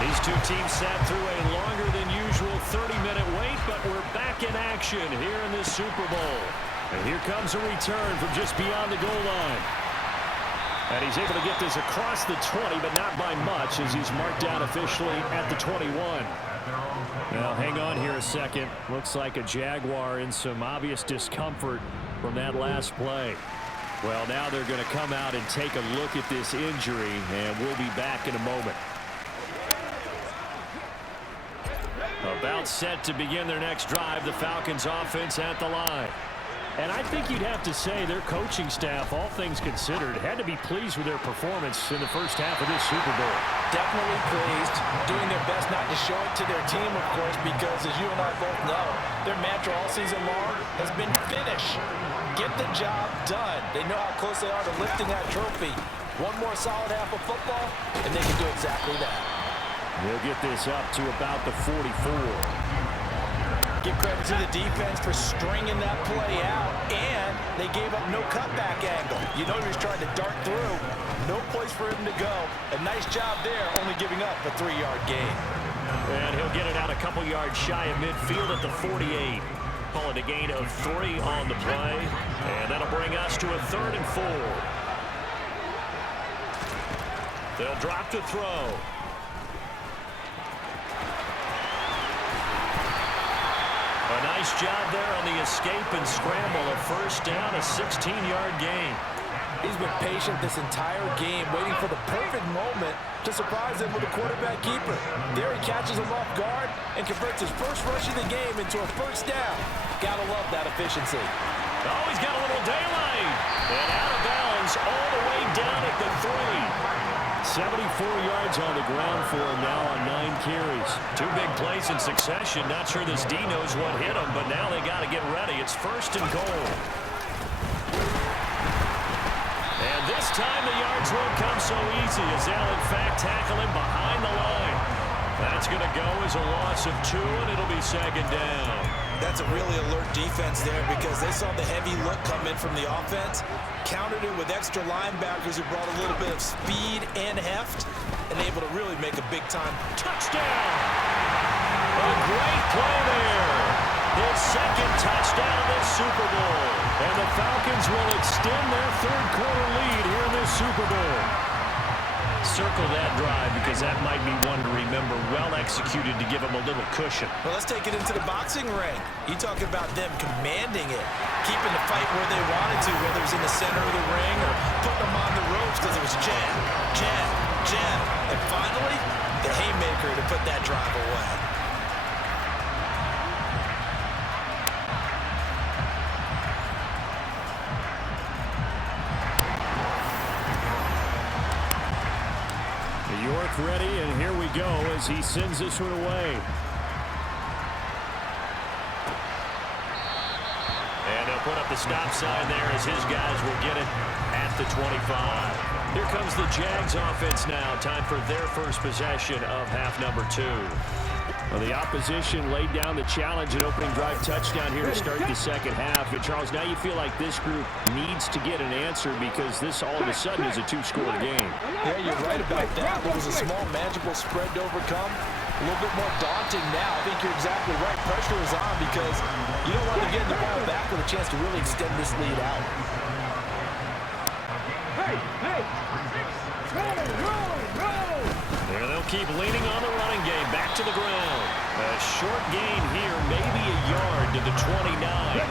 These two teams sat through a longer than usual 30-minute wait, but we're back in action here in this Super Bowl. And here comes a return from just beyond the goal line. And he's able to get this across the 20, but not by much, as he's marked down officially at the 21. Now, hang on here a second. Looks like a Jaguar in some obvious discomfort from that last play. Well, now they're going to come out and take a look at this injury, and we'll be back in a moment. About set to begin their next drive, the Falcons offense at the line. And I think you'd have to say their coaching staff, all things considered, had to be pleased with their performance in the first half of this Super Bowl. definitely pleased, doing their best not to show it to their team, of course, because as you and I both know, their mantra all season long has been finish. Get the job done. They know how close they are to lifting that trophy. One more solid half of football, and they can do exactly that. They'll get this up to about the 44. Give credit to the defense for stringing that play out, and they gave up no cutback angle. You know he was trying to dart through. No place for him to go. A nice job there, only giving up a 3-yard gain. And he'll get it out a couple yards shy of midfield at the 48. Call it a gain of 3 on the play, and that'll bring us to a 3rd and 4. They'll drop to throw. A nice job there on the escape and scramble. A first down, a 16-yard gain. He's been patient this entire game, waiting for the perfect moment to surprise him with a quarterback keeper. There he catches him off guard and converts his first rush of the game into a first down. Gotta love that efficiency. Oh, he's got a little daylight. And out of bounds all the way down at the 3. 74 yards on the ground for him now on 9 carries. 2 big plays in succession. Not sure this D knows what hit him, but now they got to get ready. It's 1st and goal. And this time the yards won't come so easy as they'll in fact tackle him behind the line. That's going to go as a loss of 2, and it'll be 2nd down. That's a really alert defense there because they saw the heavy look come in from the offense, countered it with extra linebackers who brought a little bit of speed and heft, and able to really make a big-time touchdown. A great play there. His 2nd touchdown of this Super Bowl. And the Falcons will extend their 3rd quarter lead here in this Super Bowl. Circle that drive because that might be one to remember. Well executed to give them a little cushion. Well, let's take it into the boxing ring. You talk about them commanding it, keeping the fight where they wanted to, whether it was in the center of the ring or putting them on the ropes because it was jab, jab, jab. And finally, the haymaker to put that drive away. York ready, and here we go as he sends this one away. And he'll put up the stop sign there as his guys will get it at the 25. Here comes the Jags offense now. Time for their first possession of half number 2. Well, the opposition laid down the challenge and opening drive touchdown here to start the second half. And Charles, now you feel like this group needs to get an answer because this all of a sudden is a 2-score game. Yeah, you're right about that. It was a small, manageable spread to overcome. A little bit more daunting now. I think you're exactly right. Pressure is on because you don't want to get the ball back with a chance to really extend this lead out. There they'll keep leaning on the running game. Back to the ground. A short gain here, maybe a yard to the 29.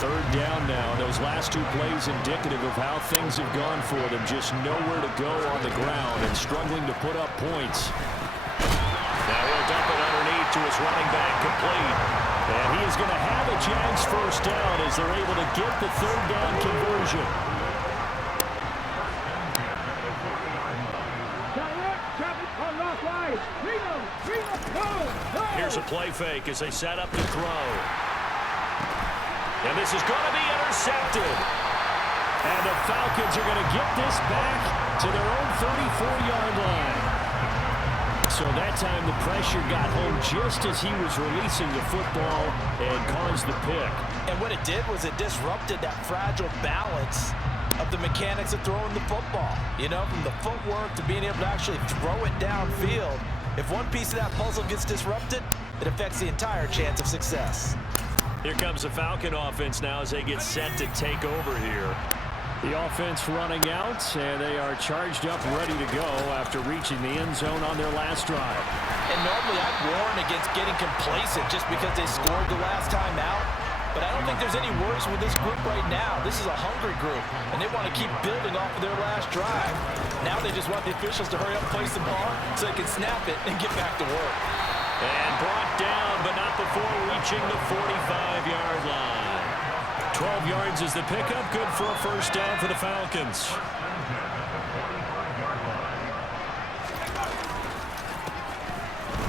Third down now. Those last 2 plays indicative of how things have gone for them. Just nowhere to go on the ground and struggling to put up points. Now he'll dump it underneath to his running back, complete. And he is going to have a Jags first down as they're able to get the third down conversion. Here's a play fake as they set up to throw. And this is going to be intercepted. And the Falcons are going to get this back to their own 34-yard line. So that time the pressure got home just as he was releasing the football and caused the pick. And what it did was it disrupted that fragile balance of the mechanics of throwing the football. You know, from the footwork to being able to actually throw it downfield. If one piece of that puzzle gets disrupted, it affects the entire chance of success. Here comes the Falcon offense now as they get set to take over here. The offense running out, and they are charged up, ready to go after reaching the end zone on their last drive. And normally I'd warn against getting complacent just because they scored the last time out. But I don't think there's any worries with this group right now. This is a hungry group, and they want to keep building off of their last drive. Now they just want the officials to hurry up, place the ball, so they can snap it and get back to work. And brought down, but not before reaching the 45-yard line. 12 yards is the pickup. Good for a first down for the Falcons.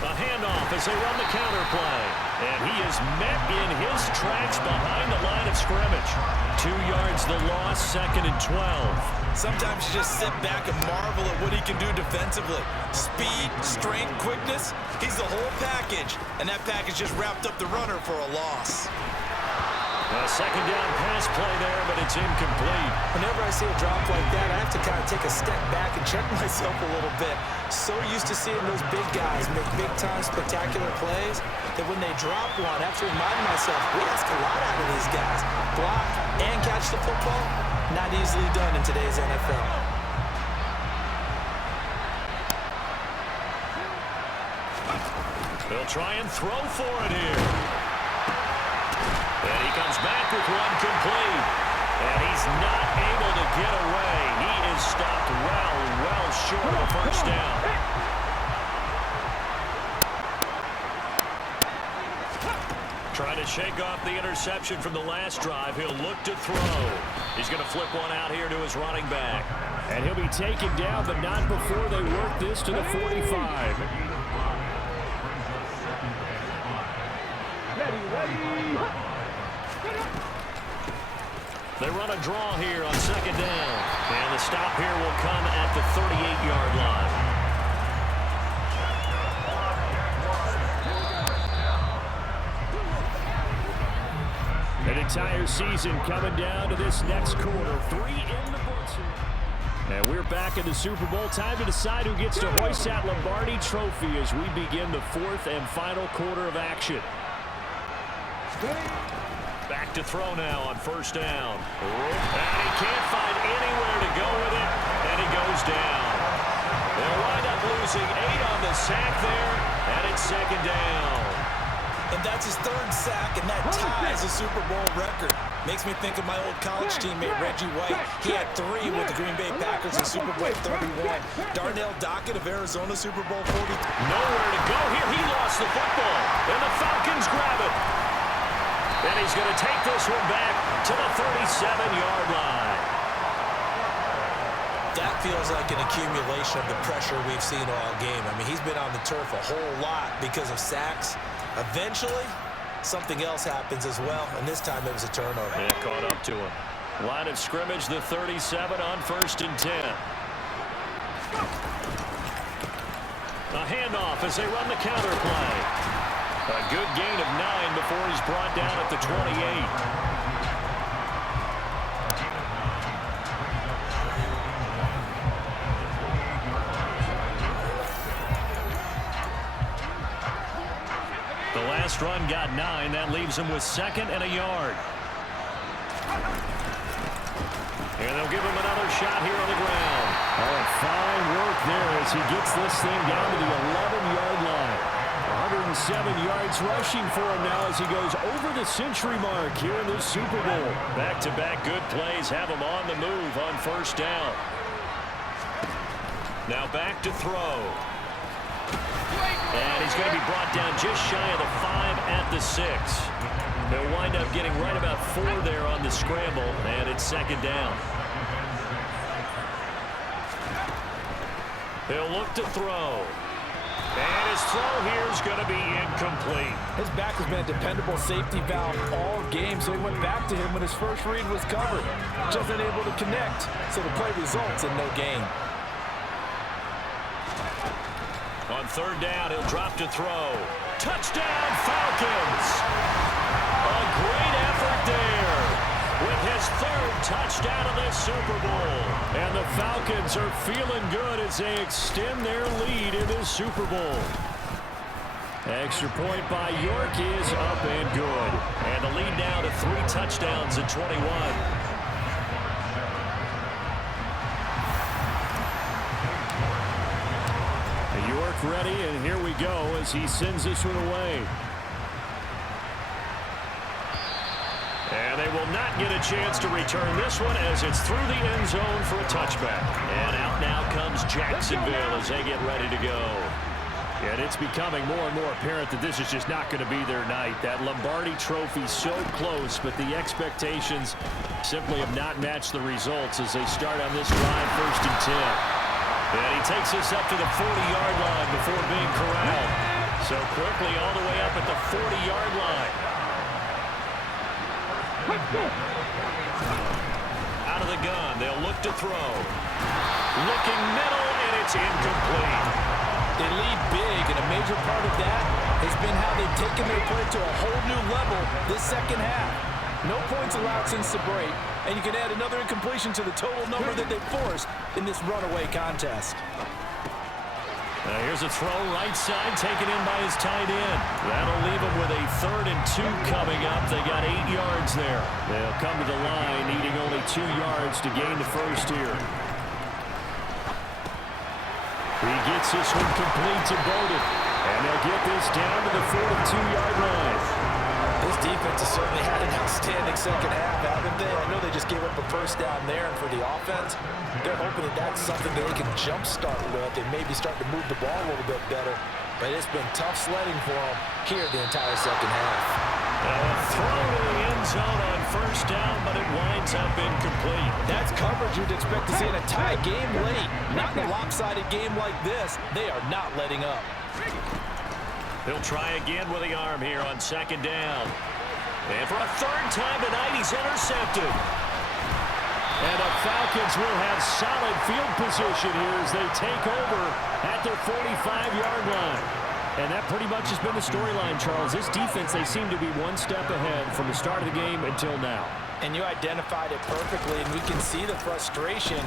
A handoff as they run the counter play. And he is met in his tracks behind the line of scrimmage. 2 yards the loss, 2nd and 12. Sometimes you just sit back and marvel at what he can do defensively. Speed, strength, quickness, he's the whole package. And that package just wrapped up the runner for a loss. A second down pass play there, but it's incomplete. Whenever I see a drop like that, I have to kind of take a step back and check myself a little bit. So used to seeing those big guys make big-time spectacular plays that when they drop one, I have to remind myself, we ask a lot out of these guys. Block and catch the football, not easily done in today's NFL. They'll try and throw for it here. And he comes back with one complete. And he's not able to get away. He is stopped well short of a first down. Trying to shake off the interception from the last drive. He'll look to throw. He's going to flip one out here to his running back. And he'll be taken down, but not before they work this to the 45. They run a draw here on second down. And the stop here will come at the 38-yard line. An entire season coming down to this next quarter. 3 in the books. And we're back in the Super Bowl. Time to decide who gets to hoist that Lombardi trophy as we begin the 4th and final quarter of action. Back to throw now on first down. And he can't find anywhere to go with it, and he goes down. They'll wind up losing 8 on the sack there, and it's second down. And that's his 3rd sack, and that ties a Super Bowl record. Makes me think of my old college teammate, Reggie White. He had 3 with the Green Bay Packers in Super Bowl 31. Darnell Dockett of Arizona, Super Bowl 40. Nowhere to go here. He lost the football, and the Falcons grab it. And he's going to take this one back to the 37-yard line. That feels like an accumulation of the pressure we've seen all game. I mean, he's been on the turf a whole lot because of sacks. Eventually, something else happens as well, and this time it was a turnover. And it caught up to him. Line of scrimmage, the 37 on 1st and 10. A handoff as they run the counter play. A good gain of 9 before he's brought down at the 28. Last run got 9. That leaves him with 2nd and a yard. And they'll give him another shot here on the ground. Oh, fine work there as he gets this thing down to the 11-yard line. 107 yards rushing for him now as he goes over the century mark here in this Super Bowl. Back-to-back good plays have him on the move on 1st down. Now back to throw. And he's going to be brought down just shy of the 5 at the 6. They'll wind up getting right about 4 there on the scramble, and it's 2nd down. He'll look to throw. And his throw here is going to be incomplete. His back has been a dependable safety valve all game, so he went back to him when his first read was covered. Just unable to connect, so the play results in no gain. On 3rd down, he'll drop to throw. Touchdown, Falcons! A great effort there with his 3rd touchdown of this Super Bowl. And the Falcons are feeling good as they extend their lead in this Super Bowl. Extra point by York is up and good. And the lead now to 3 touchdowns at 21. Ready, and here we go as he sends this one away. And they will not get a chance to return this one as it's through the end zone for a touchback. And out now comes Jacksonville as they get ready to go. And it's becoming more and more apparent that this is just not going to be their night. That Lombardi trophy so close, but the expectations simply have not matched the results as they start on this drive 1st and 10. And he takes us up to the 40-yard line before being corralled. So quickly all the way up at the 40-yard line. Out of the gun, they'll look to throw. Looking middle, and it's incomplete. They lead big, and a major part of that has been how they've taken their play to a whole new level this second half. No points allowed since the break, and you can add another incompletion to the total number that they forced in this runaway contest. Here's a throw right side taken in by his tight end. That'll leave him with a 3rd and 2 coming up. They got 8 yards there. They'll come to the line needing only 2 yards to gain the first here. He gets this one complete to Bowden, and they'll get this down to the 42-yard line. This defense has certainly had an outstanding second half, haven't they? I know they just gave up a 1st down there, and for the offense, they're hoping that that's something that they can jumpstart with and maybe start to move the ball a little bit better. But it's been tough sledding for them here the entire second half. A throw to the end zone on 1st down, but it winds up incomplete. That's coverage you'd expect to see in a tie game late. Not in a lopsided game like this. They are not letting up. He'll try again with the arm here on 2nd down. And for a 3rd time tonight, he's intercepted. And the Falcons will have solid field position here as they take over at their 45-yard line. And that pretty much has been the storyline, Charles. This defense, they seem to be one step ahead from the start of the game until now. And you identified it perfectly, and we can see the frustration.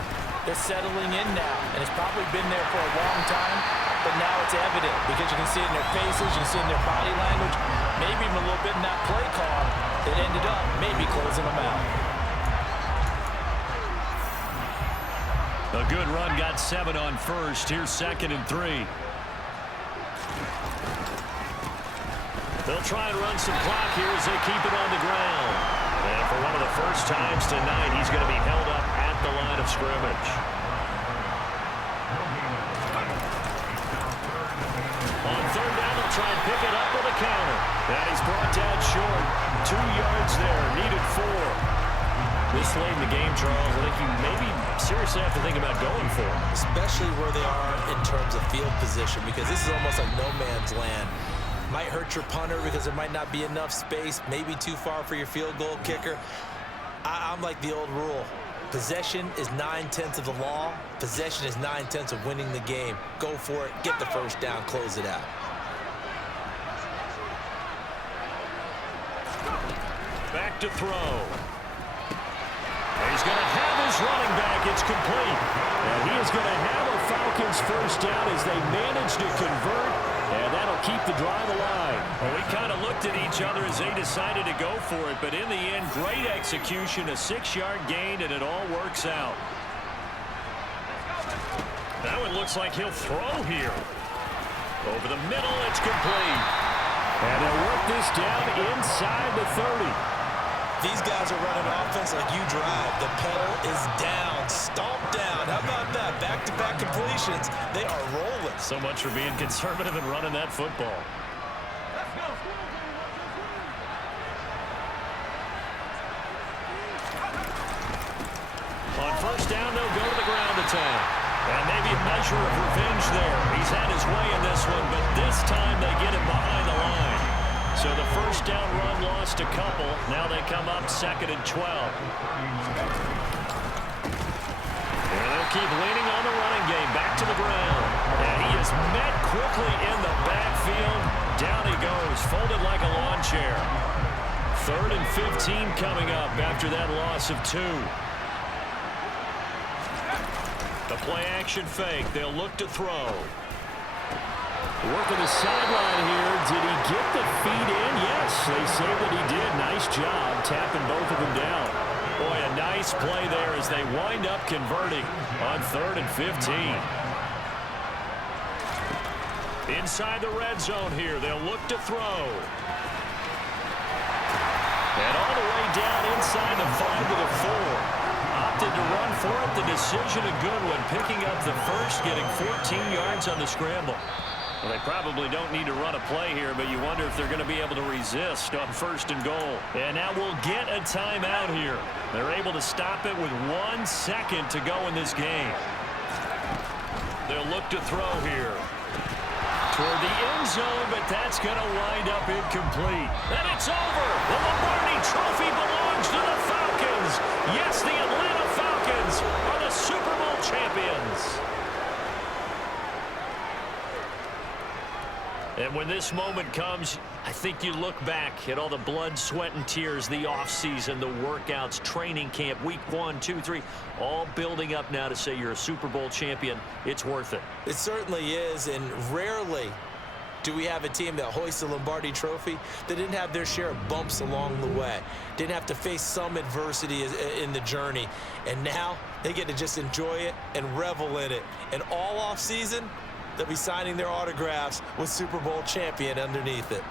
They're settling in now, and it's probably been there for a long time, but now it's evident because you can see it in their faces, you can see it in their body language, maybe even a little bit in that play call that ended up maybe closing them out. A good run got 7 on 1st. Here's 2nd and 3. They'll try and run some clock here as they keep it on the ground. And for one of the first times tonight, he's going to be held up at the line of scrimmage. On 3rd down, they'll try and pick it up with a counter. And he's brought down short. 2 yards there, needed 4. This late in the game, Charles, I think you maybe seriously have to think about going for it. Especially where they are in terms of field position, because this is almost like no man's land. Might hurt your punter because there might not be enough space, maybe too far for your field goal kicker. I'm like the old rule. Possession is 9/10 of the law. Possession is 9/10 of winning the game. Go for it. Get the first down. Close it out. Back to throw. He's going to have his running back. It's complete. And he is going to have a Falcons first down as they manage to convert. And that'll keep the drive alive. Well, we kind of looked at each other as they decided to go for it. But in the end, great execution, a 6-yard gain, and it all works out. That one looks like he'll throw here. Over the middle, it's complete. And they'll work this down inside the 30. These guys are running offense like you drive. The pedal is down, stomp down. How about that? Back-to-back completions. They are rolling. So much for being conservative and running that football. On first down, they'll go to the ground attack. And maybe a measure of revenge there. He's had his way in this one, but this time they get him behind the line. So the first down run lost a couple. Now they come up 2nd and 12. And they'll keep leaning on the running game. Back to the ground. And he is met quickly in the backfield. Down he goes, folded like a lawn chair. 3rd and 15 coming up after that loss of 2. The play-action fake. They'll look to throw. Working the sideline here. Did he get the feet in? Yes, they say that he did. Nice job tapping both of them down. Boy, a nice play there as they wind up converting on 3rd and 15. Inside the red zone here. They'll look to throw. And all the way down inside the 5 to the 4. Opted to run for it. The decision a good one. Picking up the first, getting 14 yards on the scramble. Well, they probably don't need to run a play here, but you wonder if they're going to be able to resist on 1st and goal. And now we'll get a timeout here. They're able to stop it with 1 second to go in this game. They'll look to throw here. Toward the end zone, but that's going to wind up incomplete. And it's over. The Lombardi Trophy belongs to the Falcons. Yes, the Atlanta Falcons are the Super Bowl champions. And when this moment comes, I think you look back at all the blood, sweat, and tears, the offseason, the workouts, training camp, week 1, 2, 3, all building up now to say you're a Super Bowl champion. It's worth it. It certainly is, and rarely do we have a team that hoists the Lombardi Trophy that didn't have their share of bumps along the way, didn't have to face some adversity in the journey, and now they get to just enjoy it and revel in it. And all offseason, they'll be signing their autographs with Super Bowl champion underneath it.